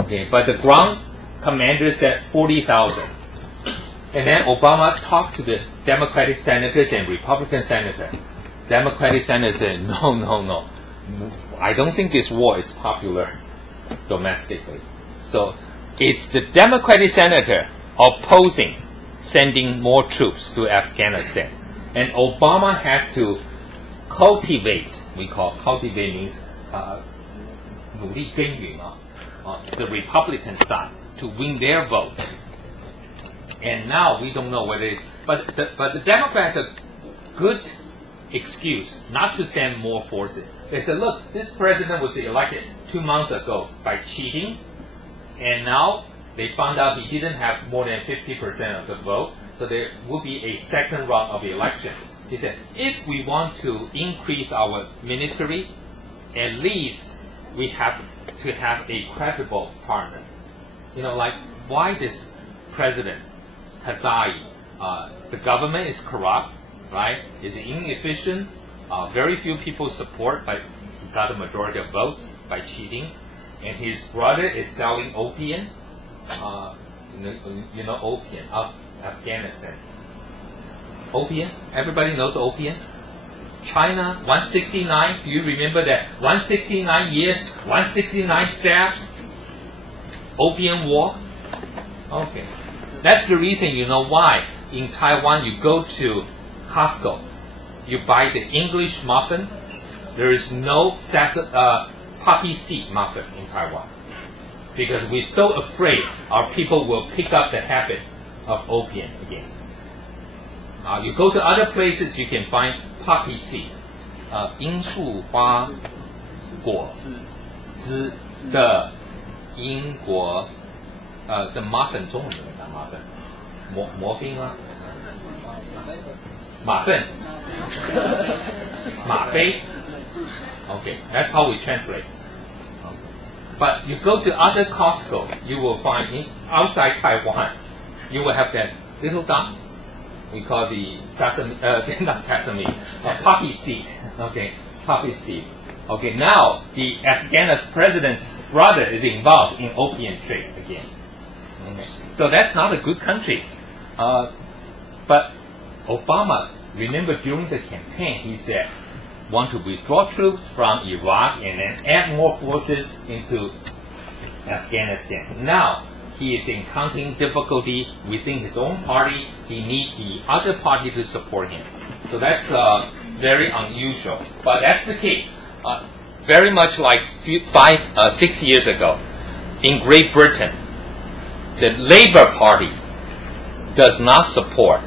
Okay, but the ground commander said 40,000. And then Obama talked to the Democratic senators and Republican senators. Democratic senators said, no. I don't think this war is popular domestically. So it's the Democratic senator opposing sending more troops to Afghanistan. And Obama had to cultivate, cultivate means 努力耕耘, the Republican side to win their vote. And now we don't know whether it, but the Democrats have a good excuse not to send more forces. They said, look, this president was elected 2 months ago by cheating, and now they found out he didn't have more than 50% of the vote, so there will be a second round of election. He said, if we want to increase our military, at least we have to have a credible partner. Like, why this president, Karzai, the government is corrupt, right? It's inefficient. Very few people support, but he got a majority of votes by cheating. And his brother is selling opium. Opium of Afghanistan. Opium, everybody knows opium. China, 169, do you remember that? 169 years, 169 stabs. Opium war. Okay. That's the reason why in Taiwan you go to Costco, you buy the English muffin. There is no poppy seed muffin in Taiwan because we're so afraid our people will pick up the habit of opium again. You go to other places, you can find poppy seed, 罂粟花果汁的英国的 muffin 中文怎么讲 muffin？ 魔fin 吗？马粪，吗啡。Okay, that's how we translate. But you go to other Costco, you will find outside Taiwan, you will have that little dots. We call the sesame, not sesame, poppy seed. Okay, poppy seed. Okay, now the Afghanistan president's brother is involved in opium trade again. Okay. So that's not a good country. But Obama, remember during the campaign, he said, want to withdraw troops from Iraq and then add more forces into Afghanistan. Now, he is encountering difficulty within his own party. He needs the other party to support him. So that's very unusual. But that's the case. Very much like 6 years ago, in Great Britain, the Labour Party does not support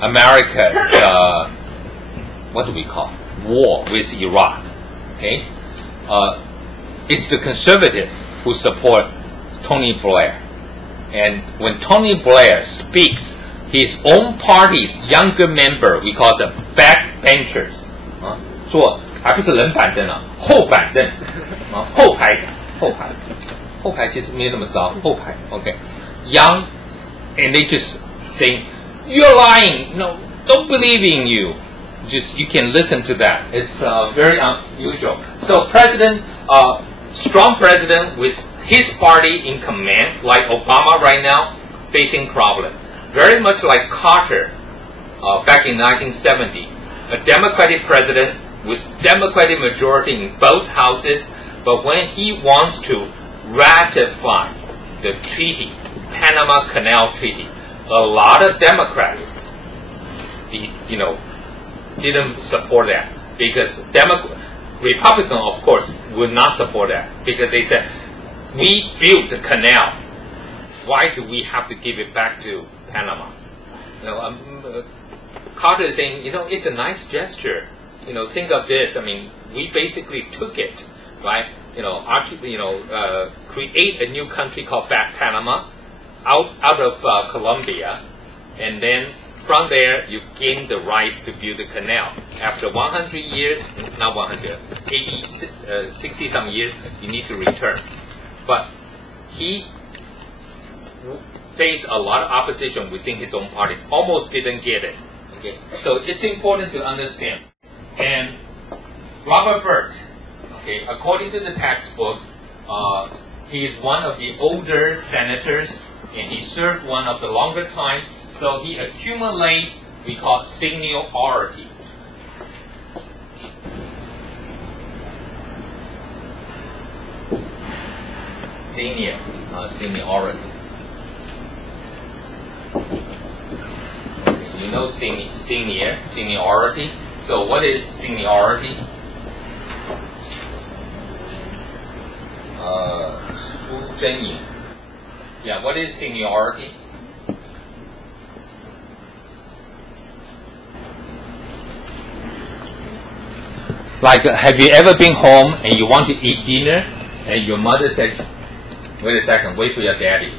America's what do we call war with Iraq. Okay, it's the conservative who support Tony Blair, and when Tony Blair speaks, his own party's younger member, we call them backbenchers, 坐还不是人板凳啊，后板凳啊，后排其实没那么糟，后排 OK， young, and they just saying you're lying, no, don't believe in you. Just you can listen to that. It's very unusual. So strong president with his party in command, like Obama right now, facing problem. Very much like Carter back in 1970. A Democratic president with Democratic majority in both houses, but when he wants to ratify the treaty, Panama Canal Treaty, a lot of Democrats, didn't support that because Republicans, of course, would not support that because they said, we built the canal. Why do we have to give it back to Panama? Carter is saying, it's a nice gesture. Think of this. I mean, we basically took it, right? Create a new country called Panama out of Colombia, and then from there you gain the rights to build the canal. After 100 years, not 100, 80, 60 some years, you need to return. But he faced a lot of opposition within his own party. Almost didn't get it. Okay, so it's important to understand. And Robert Byrd, okay, according to the textbook, he is one of the older senators, and he served one of the longer time. So he accumulates, we call seniority. Seniority. You know seniority. So what is seniority? Yeah, what is seniority? Like, have you ever been home and you want to eat dinner, and your mother said, "Wait a second, wait for your daddy."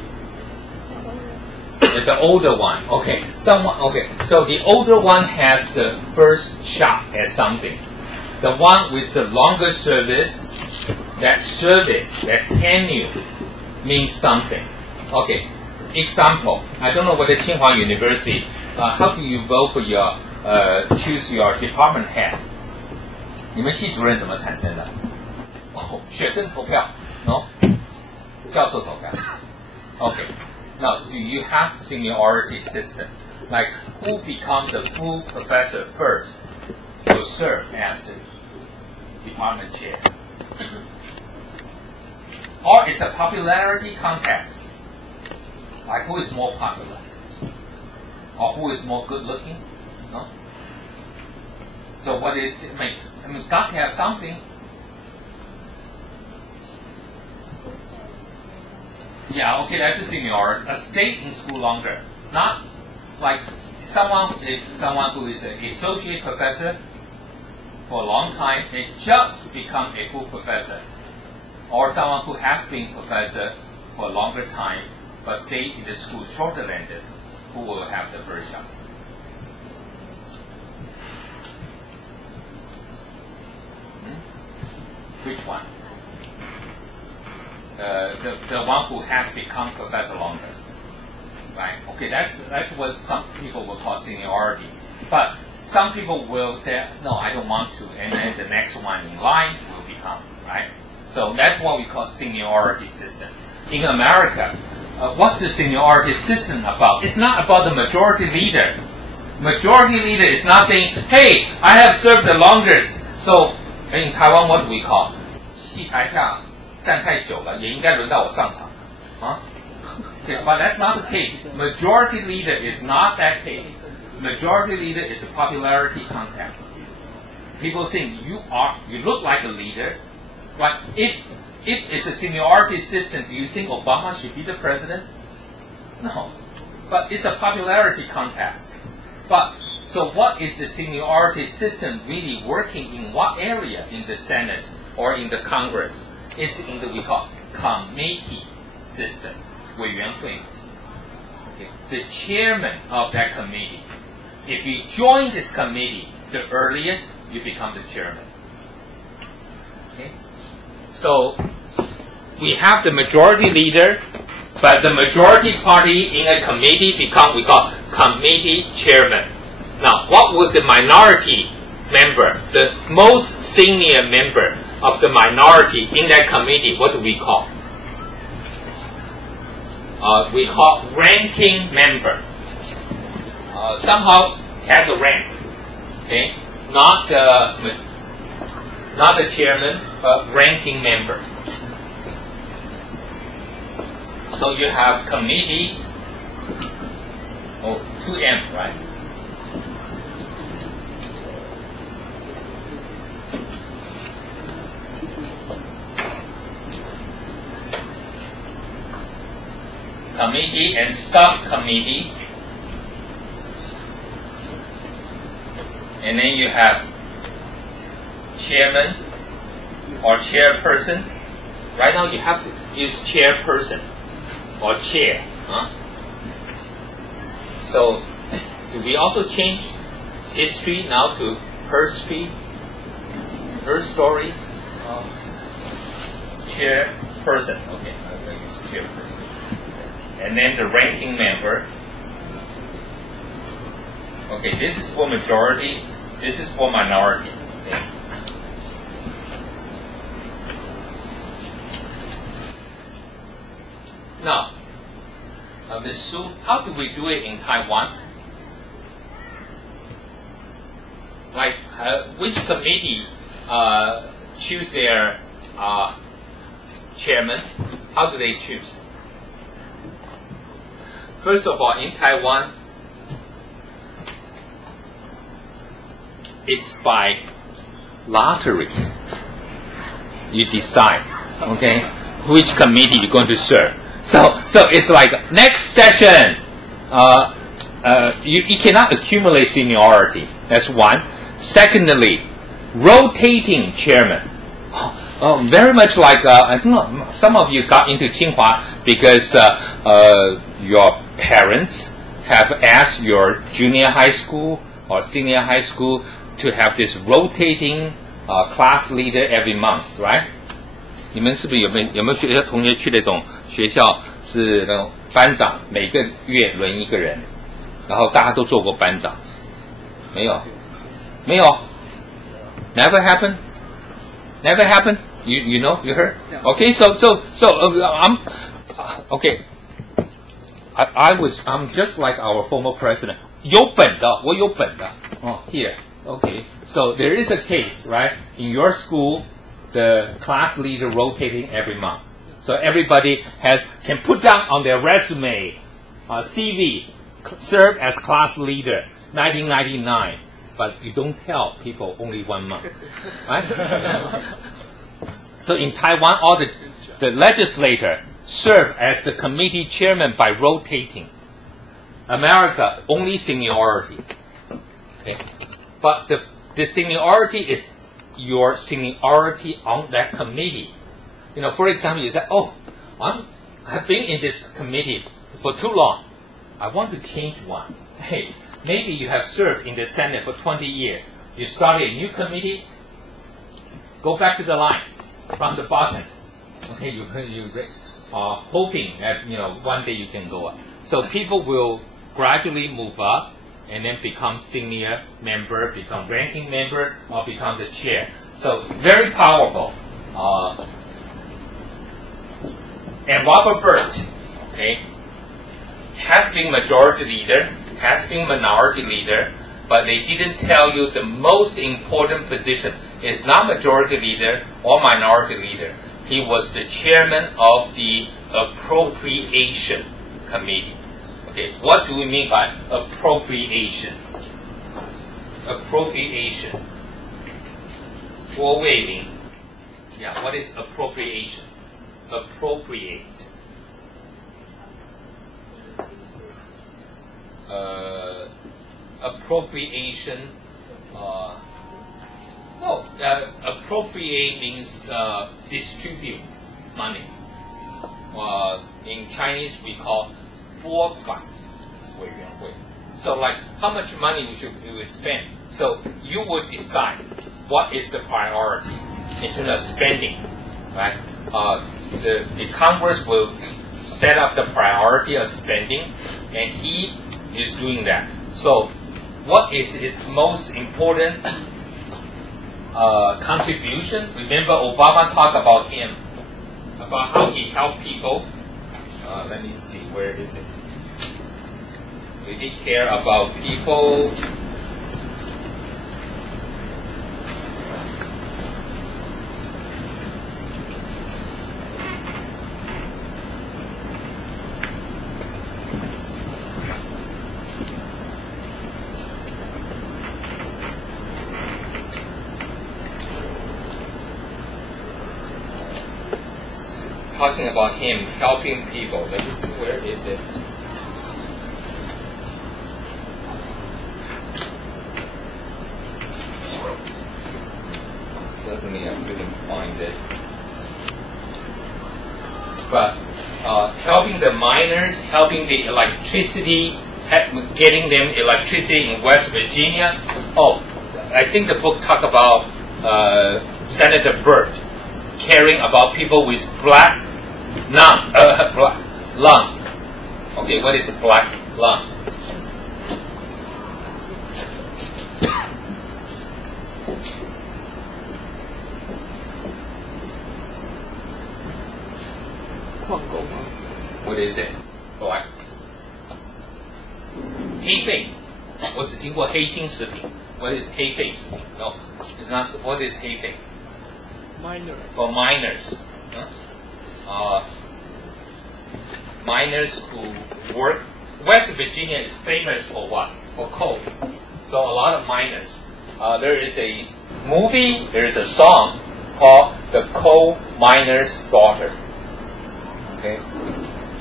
The older one, okay. Okay. So the older one has the first shot at something. The one with the longer service, that tenure means something. Okay. Example. I don't know whether Tsinghua University. How do you vote for your choose your department head? 你们系主任怎么产生的？学生投票 ，no？ 教授投票。Okay. Now, do you have seniority system? Like, who becomes the full professor first will serve as the department chair? Or it's a popularity contest. Like, who is more popular? Or who is more good looking? No? So what is, I mean, got to have something. Yeah, okay, that's a seniority. Stay in school longer. Not like someone who is an associate professor for a long time, they just become a full professor. Or someone who has been professor for a longer time, but stay in the school shorter than this, who will have the first shot. Which one? The one who has become professor longer, right? Okay, that's what some people will call seniority. But some people will say, no, I don't want to, and then the next one in line will become, right? So that's what we call seniority system. In America, what's the seniority system about? It's not about the majority leader. Majority leader is not saying, hey, I have served the longest. So in Taiwan, what do we call? 戏台下站太久了，也应该轮到我上场，啊？ Okay, but that's not the case. Majority leader is not that case. Majority leader is a popularity contest. People think you look like a leader, but if it's a seniority system, do you think Obama should be the president? No, but it's a popularity contest. But so what is the seniority system really working in what area in the Senate or in the Congress? It's in the we call committee system. 委员会. Okay. The chairman of that committee. If you join this committee, the earliest you become the chairman. Okay. So we have the majority leader, but the majority party in a committee become we call committee chairman. Now, what would the minority member, the most senior member of the minority in that committee, what do we call? We call ranking member. Somehow has a rank. Okay, not the chairman, but ranking member. So you have committee. 2M, right? Committee and subcommittee. And then you have chairman or chairperson. Right now you have to use chairperson or chair. Huh? So, do we also change history now to her street, her story? Chairperson. Okay, I'll use chairperson. And then the ranking member. Okay, this is for majority. This is for minority. Okay. Now, Ms. Su, how do we do it in Taiwan? Like, which committee choose their chairman? How do they choose? First of all, in Taiwan, it's by lottery. You decide, okay, which committee you're going to serve. So it's like next session. You cannot accumulate seniority. That's one. Secondly, rotating chairman. Very much like I think some of you got into Tsinghua because your parents have asked your junior high school or senior high school to have this rotating class leader every month, right? 你们是不是有没有学校同学去那种学校是那种班长每个月轮一个人，然后大家都做过班长？没有，没有 ，never happened, never happened. You know, you heard? Okay, so I'm okay. I'm just like our former president. 有本的，我有本的。Here, okay. So there is a case, right? In your school, the class leader rotating every month. So everybody can put down on their resume, CV, serve as class leader, 1999. But you don't tell people only 1 month, right? So in Taiwan, all the legislator serve as the committee chairman by rotating. America, only seniority. Okay? But the seniority is your seniority on that committee. You know, for example, you say, I've been in this committee for too long. I want to change one. Hey, maybe you have served in the Senate for 20 years. You started a new committee. Go back to the line from the bottom. Okay, you are hoping that one day you can go up. So people will gradually move up and then become senior member, become ranking member, or become the chair. So very powerful. And Robert Burt, okay, has been majority leader, has been minority leader, but they didn't tell you the most important position is not majority leader or minority leader. He was the chairman of the appropriation committee. Okay, what do we mean by appropriation? Appropriation. 郭卫林. Yeah, what is appropriation? Appropriate. Appropriation. Appropriate means distribute money. In Chinese, we call 拨款委员会. So like how much money you will spend. So you would decide what is the priority in terms of spending, right? The Congress will set up the priority of spending, and he is doing that. So what is his most important contribution? Remember Obama talked about him, about how he helped people. Let me see, where is it? Did he care about people? talking about him helping people. Let me see, where is it? Certainly, I couldn't find it. But helping the miners, helping the electricity, getting them electricity in West Virginia. Oh, I think the book talk about Senator Burt caring about people with black lung. Okay, what is a black lung? What is it? Black. 黑肺，我只听过黑心食品。What is 黑肺食品? No, it's not. What is 黑肺? Minor. For miners. Miners who work. West Virginia is famous for what? For coal. So a lot of miners. There is a movie, there is a song called The Coal Miner's Daughter. Okay?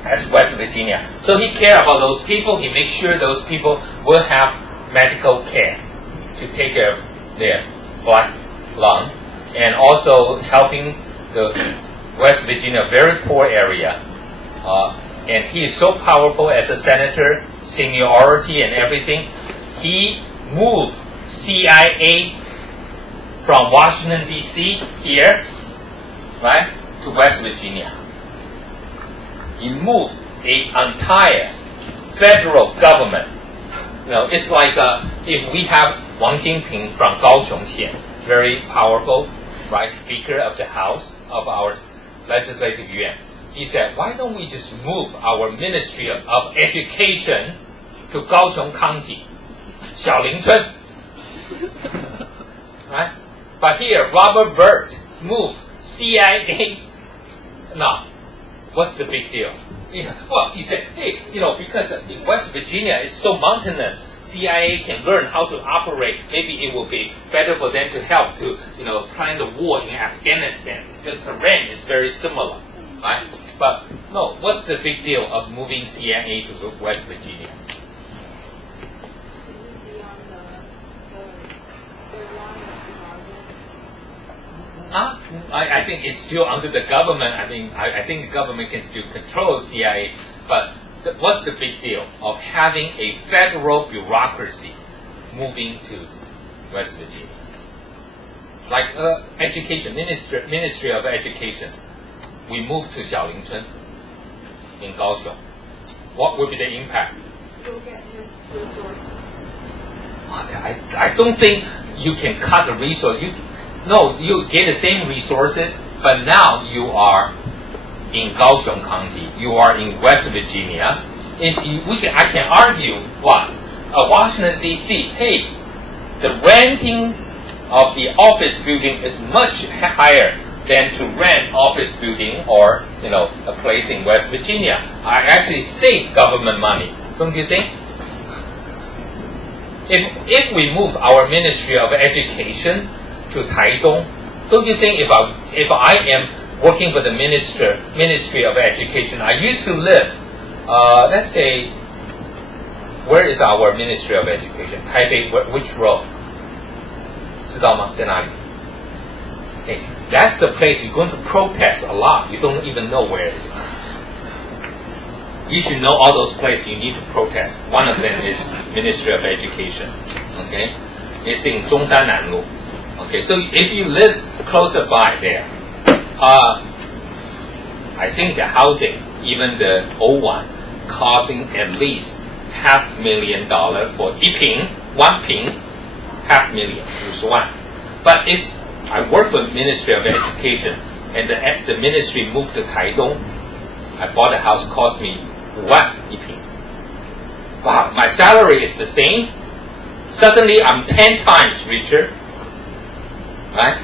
That's West Virginia. So he cares about those people. He makes sure those people will have medical care to take care of their black lung. And also helping the West Virginia, very poor area. And he is so powerful as a senator, seniority and everything. He moved CIA from Washington, D.C. here, right, to West Virginia. He moved an entire federal government. You know, it's like if we have Wang Jinping from Kaohsiung Xian, very powerful, right, Speaker of the House of our Legislative Yuan. He said, why don't we just move our Ministry of Education to Kaohsiung County, Xiaolingchun, right? But here, Robert Burt moved CIA. Now, what's the big deal? Well, he said, hey, you know, because West Virginia is so mountainous, CIA can learn how to operate. Maybe it will be better for them to help to, you know, plan the war in Afghanistan. The terrain is very similar, right? But no, what's the big deal of moving CIA to West Virginia? I think it's still under the government. I mean, I think the government can still control CIA. But what's the big deal of having a federal bureaucracy moving to West Virginia? Like education, Ministry of Education. We move to Xiaolingchun in Kaohsiung. What will be the impact? You'll get his resources. I don't think you can cut the resource. No, you get the same resources, but now you are in Kaohsiung County. You are in West Virginia. And I can argue what? Washington, D.C., hey, the renting of the office building is much higher than to rent office building or, you know, a place in West Virginia. I actually save government money, don't you think? If we move our Ministry of Education to Taidong, don't you think if I am working for the Ministry of Education, I used to live, let's say, where is our Ministry of Education? Taipei, which road? 知道吗？在哪里？ Okay, that's the place you're going to protest a lot. You don't even know where it is. You should know all those places you need to protest. One of them is Ministry of Education. Okay, it's in Zhongshan Nanlu. Okay, so if you live closer by there, I think the housing, even the old one, costing at least $500,000 for 1 平, $500,000, 50万. But if I work for the Ministry of Education and the ministry moved to Taidong, I bought a house, cost me 5万1平. Wow, my salary is the same. Suddenly I'm 10 times richer. Right?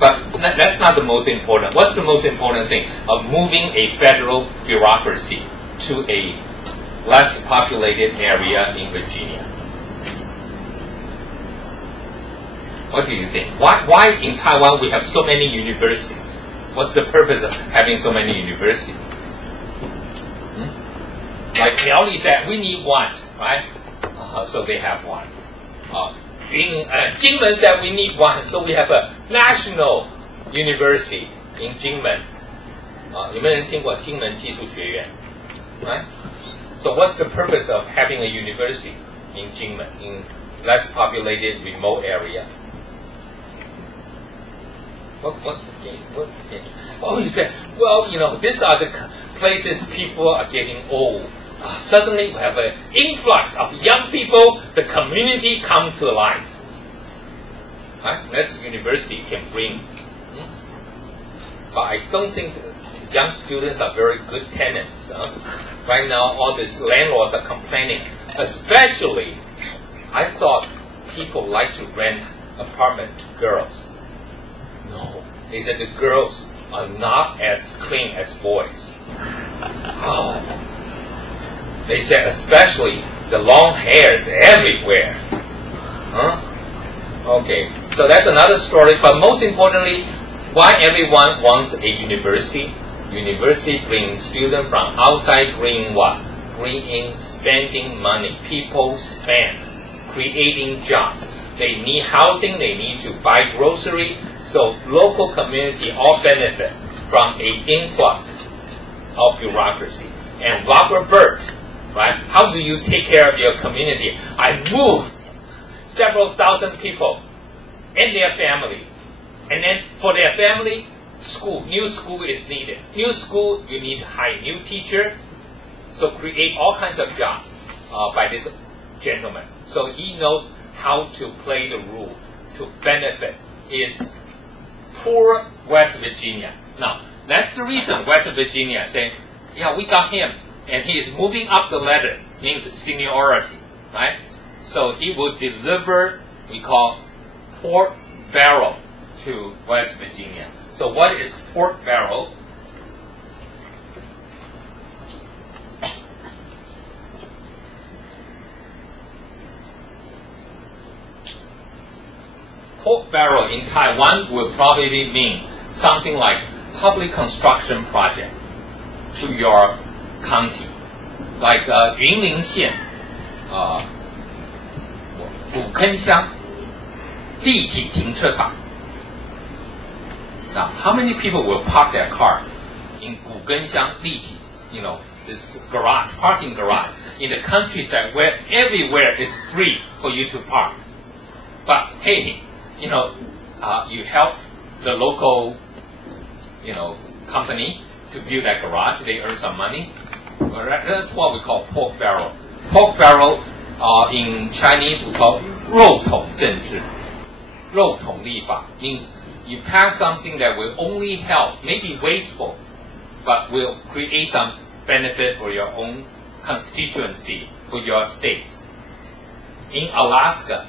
But that's not the most important. What's the most important thing? Of moving a federal bureaucracy to a less populated area in Virginia. What do you think? Why in Taiwan we have so many universities? What's the purpose of having so many universities? Like Miaoli said, we need one, right? So they have one. Jingmen said we need one, so we have a national university in Jingmen. 有没有人听过金门技术学院 Right? So what's the purpose of having a university in Jingmen, in less populated remote area? What? Oh, you said, well, these are the places people are getting old. Suddenly we have an influx of young people, the community come to life. Right? That's university can bring. But I don't think young students are very good tenants. Right now, all these landlords are complaining. Especially, I thought people like to rent apartment to girls. No, they said the girls are not as clean as boys. Oh. They said especially the long hairs everywhere. Okay, so that's another story. But most importantly, why everyone wants a university? University brings students from outside, bring what? Bring in spending money. People spend, creating jobs. They need housing, they need to buy grocery. So local community all benefit from an influx of bureaucracy. And Robert Burt, right? How do you take care of your community? I moved several thousand people and their family. And then for their family, new school is needed. New school, you need to hire new teacher. So create all kinds of jobs by this gentleman. So he knows how to play the rule to benefit his poor West Virginia. Now, that's the reason West Virginia saying, yeah, we got him. And he is moving up the ladder, means seniority, right? So he will deliver, we call pork barrel to West Virginia. So what is pork barrel? Pork barrel in Taiwan will probably mean something like public construction project to your county, like 云林县古坑乡立体停车场. Now, how many people will park their car in 古坑乡立体, this garage, parking garage, in the countryside where everywhere is free for you to park? But hey, you help the local, company to build that garage, they earn some money. That's what we call pork barrel. Pork barrel, in Chinese, we call 肉统政治. 肉统立法 means you pass something that will only help, maybe wasteful, but will create some benefit for your own constituency, for your states. In Alaska,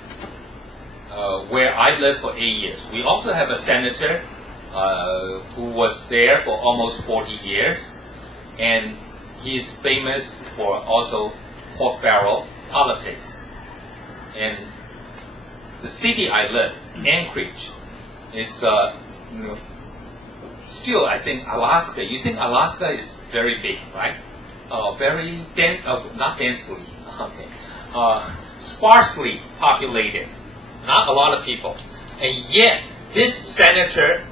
where I lived for 8 years, we also have a senator who was there for almost 40 years, and he is famous for also pork barrel politics. And the city I live, Anchorage, is still, I think, Alaska. You think Alaska is very big, right? Very not densely, okay. Sparsely populated, not a lot of people. And yet, this senator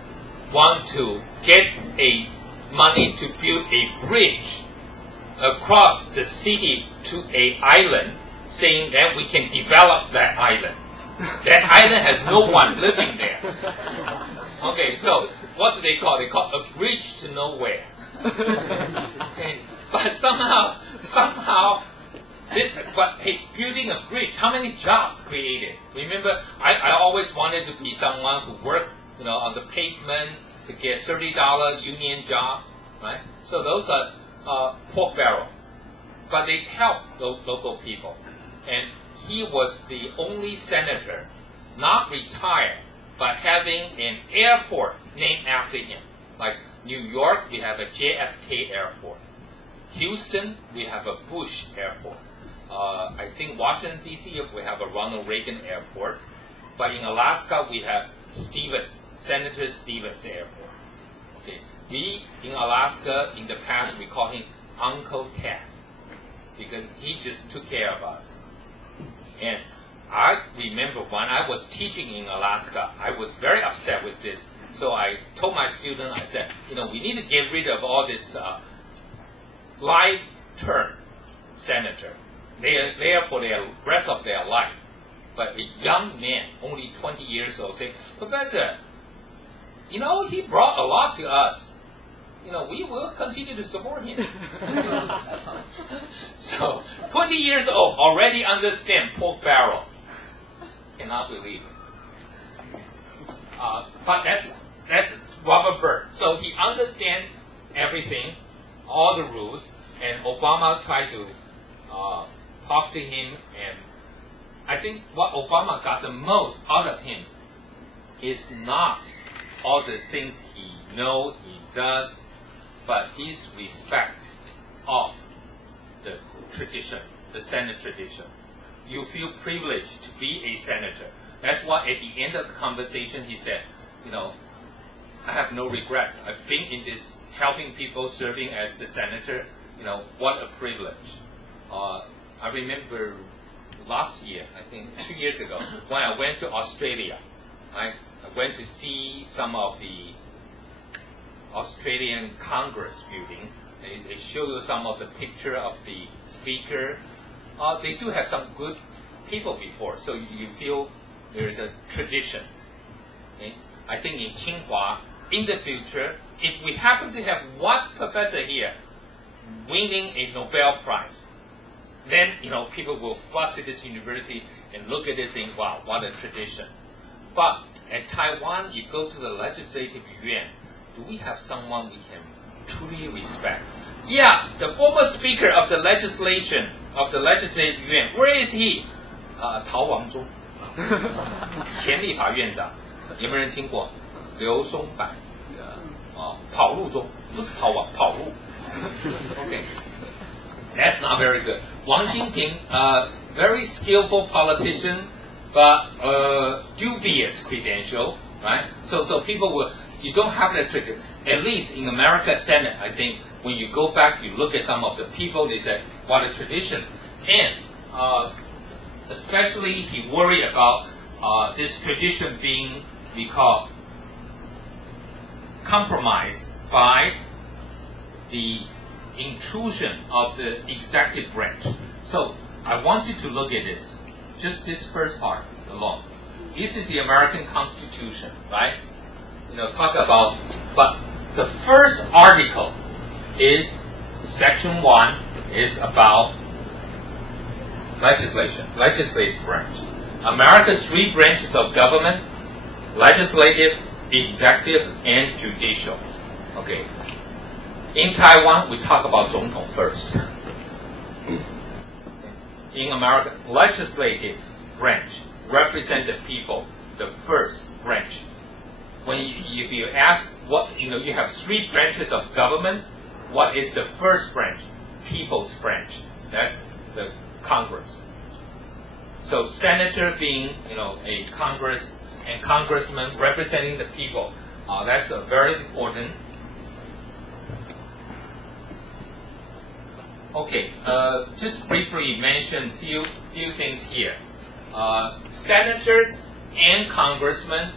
want to get money to build a bridge across the city to an island, saying that we can develop that island. That island has no one living there. Okay, so what do they call? They call a bridge to nowhere. Okay, but somehow, but hey, building a bridge, how many jobs created? Remember, I always wanted to be someone who worked, on the pavement to get $30 union job, right? So those are pork barrel, but they help local people. And he was the only senator, not retired, but having an airport named after him. Like New York, we have a JFK airport. Houston, we have a Bush airport. I think Washington, D.C., we have a Ronald Reagan airport. But in Alaska, we have Senator Stevens Airport. Okay, we in Alaska in the past we call him Uncle Ted because he just took care of us. And I remember when I was teaching in Alaska, I was very upset with this. So I told my student, I said, we need to get rid of all this life term senator. They are there for the rest of their life. But a young man, only 20 years old, said, Professor, he brought a lot to us. We will continue to support him. So, 20 years old, already understand pork barrel. Cannot believe it. But that's Robert Byrd. So he understands everything, all the rules, and Obama tried to talk to him. And I think what Obama got the most out of him is not all the things he does, but his respect of the tradition, the Senate tradition. You feel privileged to be a senator. That's why at the end of the conversation he said, I have no regrets. I've been in this helping people, serving as the senator. What a privilege. I remember last year, I think 2 years ago, when I went to Australia, I went to see some of the Australian Congress building. They show you some of the picture of the speaker. They do have some good people before, so you feel there is a tradition. Okay? I think in Tsinghua, in the future, if we happen to have one professor here winning a Nobel Prize, then people will flock to this university and look at this and think, wow, what a tradition. But at Taiwan, you go to the legislative yuan, do we have someone we can truly respect? Yeah, the former speaker of the legislative yuan, where is he? 陶王忠，前立法院长，有没有人听过？刘松柏，跑路中，不是逃亡，跑路。Okay, that's not very good. Wang Jinping, very skillful politician, but dubious credential, right? So people will, you don't have that trigger. At least in America Senate, I think when you go back, you look at some of the people, they say, what a tradition. And especially he worried about this tradition being, we call, compromised by the intrusion of the executive branch. So I want you to look at this, just this first part alone. This is the American Constitution, right? Talk about, but the first article is, Section 1 is about legislative branch. America's 3 branches of government, legislative, executive, and judicial. Okay. In Taiwan, we talk about 总统 first. In America, legislative branch represent the people, the first branch. If you ask what, you have 3 branches of government, what is the first branch? People's branch. That's the Congress. So senator being, a Congress and congressman representing the people. That's very important. Okay, just briefly mention few things here. Senators and congressmen,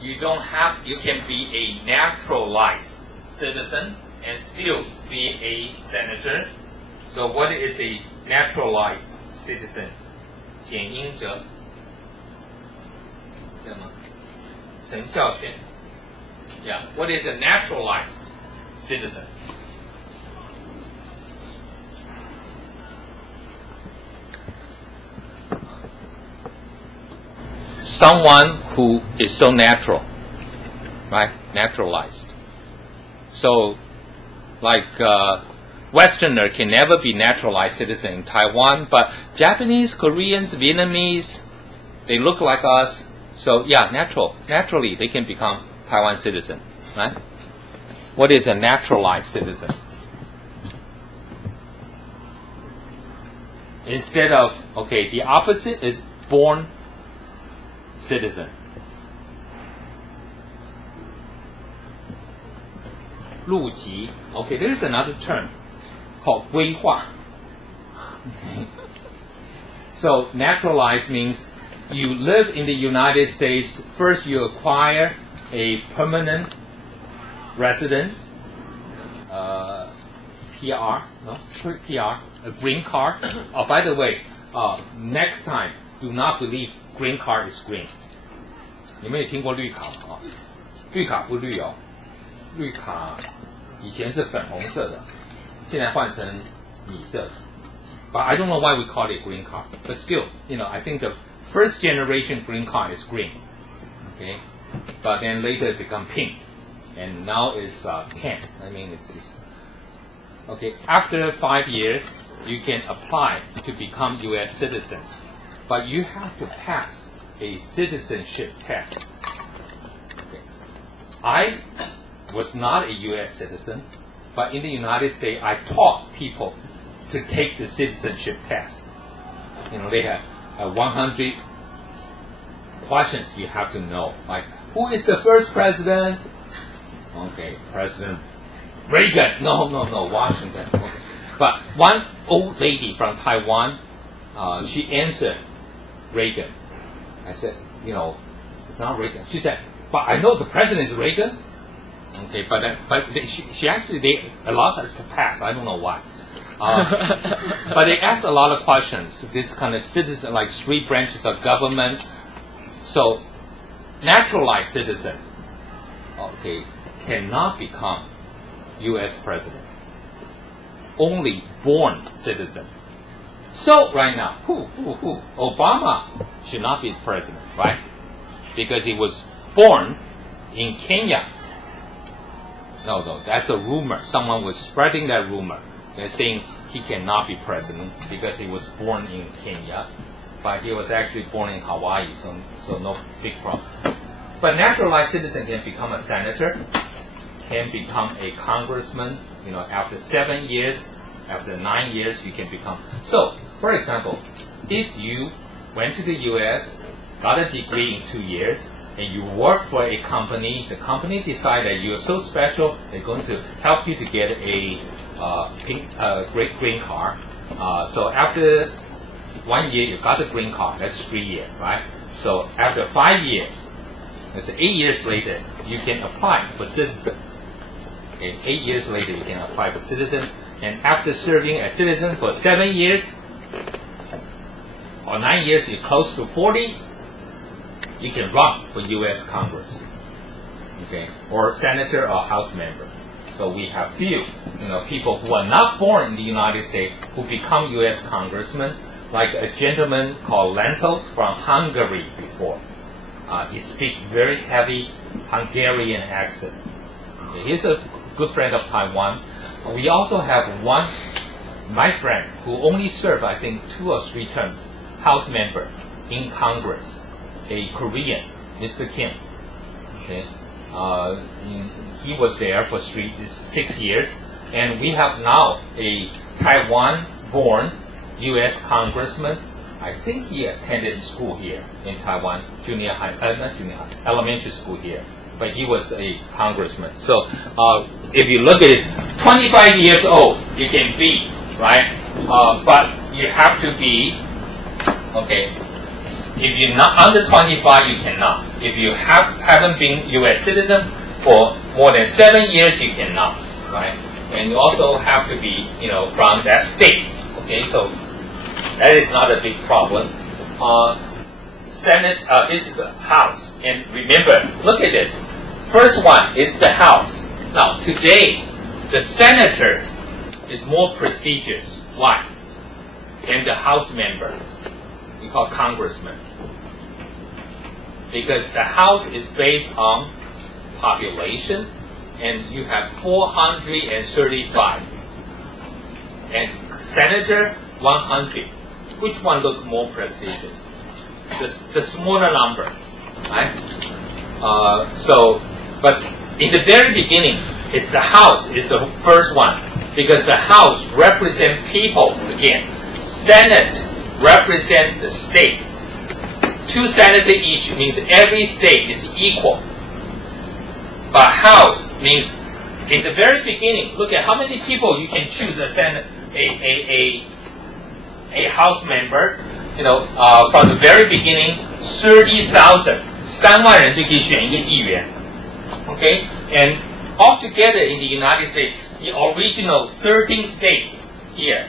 you can be a naturalized citizen and still be a senator. So what is a naturalized citizen? 简英哲，这样吗？陈孝全。Yeah, what is a naturalized citizen? Someone who is so natural, right? Naturalized. So, like Westerner can never be naturalized citizen in Taiwan, but Japanese, Koreans, Vietnamese, they look like us. So yeah, naturally they can become Taiwan citizen, right? What is a naturalized citizen? Instead of, okay, the opposite is born citizen. 入籍. Okay, there's another term called 规划. Okay. So naturalized means you live in the United States. First, you acquire a permanent residence, PR, no, PR, a green card. Oh, by the way, next time, do not believe green card is green. 你们有听过绿卡吗？绿卡不绿哦，绿卡以前是粉红色的，现在换成米色的。But I don't know why we call it green card. But still, I think the first generation green card is green. Okay, but then later it become pink, and now it's tan. I mean, it's just okay. After 5 years, you can apply to become U.S. citizen, but you have to pass a citizenship test. Okay. I was not a U.S. citizen, but in the United States, I taught people to take the citizenship test. They have 100 questions you have to know, like who is the first president? Okay, President Reagan. No, Washington. Okay. But one old lady from Taiwan, she answered Reagan. I said, it's not Reagan. She said, but I know the president is Reagan. Okay, but she actually allowed her to pass. I don't know why. But they asked a lot of questions. This kind of citizen, like 3 branches of government. So, naturalized citizen, okay, cannot become U.S. president. Only born citizen. So right now, who? Obama should not be president, right? Because he was born in Kenya. No, that's a rumor. Someone was spreading that rumor. They're saying he cannot be president because he was born in Kenya, but he was actually born in Hawaii, so no big problem. But naturalized citizen can become a senator, can become a congressman. After 7 years, after 9 years, you can become. So, for example, if you went to the U.S., got a degree in 2 years, and you work for a company, the company decide that you're so special, they're going to help you to get a great green card. So after 1 year, you got the green card. That's 3 years, right? So after 5 years, that's 8 years later, you can apply for citizen. Okay, 8 years later, you can apply for citizen. And after serving as citizen for 7 years or 9 years, you're close to 40, you can run for U.S. Congress, okay, or senator or House member. So we have few, people who are not born in the United States who become U.S. congressmen, like a gentleman called Lentos from Hungary before. He speaks very heavy Hungarian accent. Okay, he's a good friend of Taiwan. We also have my friend, who only served, I think, 2 or 3 terms, House member in Congress, a Korean, Mr. Kim. Okay. He was there for 6 years, and we have now a Taiwan-born U.S. congressman. I think he attended school here in Taiwan, elementary school here, but he was a congressman. So if you look at this, 25 years old, you can be, right? But you have to be, okay, if you're not under 25, you cannot. If you haven't been U.S. citizen for more than 7 years, you cannot, right? And you also have to be, from that state. Okay, so that is not a big problem. Senate, this is a House, and remember, look at this. First one is the House. Now today, the senator is more prestigious. Why? Than the House member. We call congressman. Because the House is based on population, and you have 435, and senator 100. Which one look more prestigious? The smaller number, right? But in the very beginning, the House is the first one, because the House represent people again. Senate represent the state. 2 senators each means every state is equal. But House means in the very beginning, look at how many people you can choose as a House member. You know, from the very beginning, 30,000, 3万人就可以选一个议员。Okay, and altogether in the United States, the original 13 states here.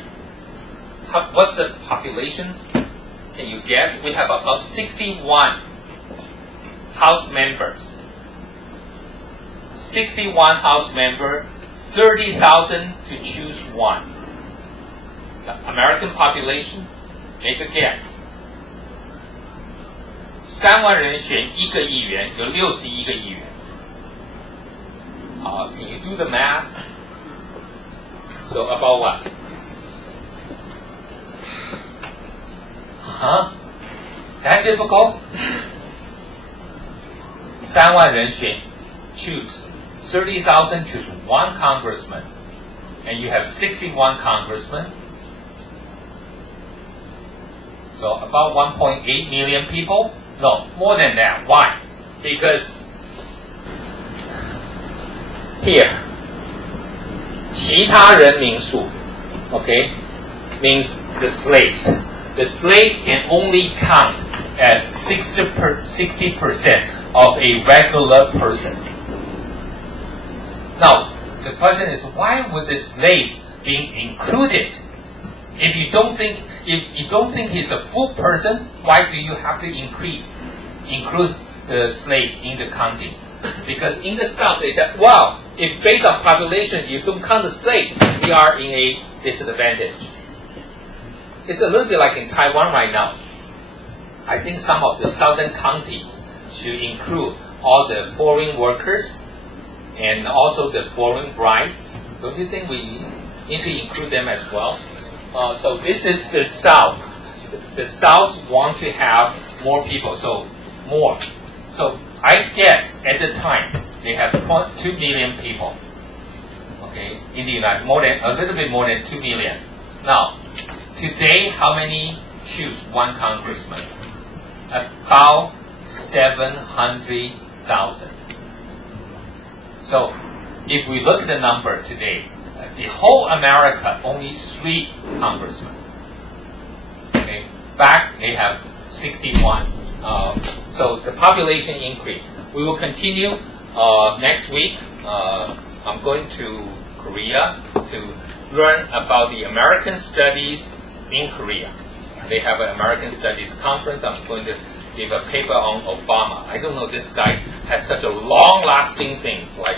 What's the population? Can you guess? We have about 61 House members. 61 House members, 30,000 to choose one. The American population, make a guess. 3万人选一个议员，有61个议员。Can you do the math? So about what? Huh? That difficult? 3万人选 choose 30,000 choose one congressman, and you have 61 congressmen. So about 1.8 million people? No, more than that. Why? Because here, 其他人民数, okay, means the slaves. The slave can only count as 60% of a regular person. Now, the question is, why would the slave be included? If you don't think he's a full person, why do you have to include the slaves in the counting? Because in the South they said, wow, if based on population you don't count the slave, we are in a disadvantage. It's a little bit like in Taiwan right now. I think some of the southern counties should include all the foreign workers and also the foreign brides. Don't you think we need to include them as well? So this is the South. The South want to have more people, so more. So I guess at the time they have 2 million people. Okay, in the United, a little bit more than 2 million. Now, today, how many choose one congressman? About 700,000. So, if we look at the number today, the whole America, only 3 congressmen. Okay, back they have 61. So the population increase. We will continue next week. I'm going to Korea to learn about the American studies in Korea. They have an American Studies conference. I'm going to give a paper on Obama. I don't know, this guy has such a long-lasting things like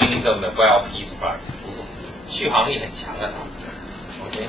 winning the Nobel Peace Prize. 续航力很强啊，OK。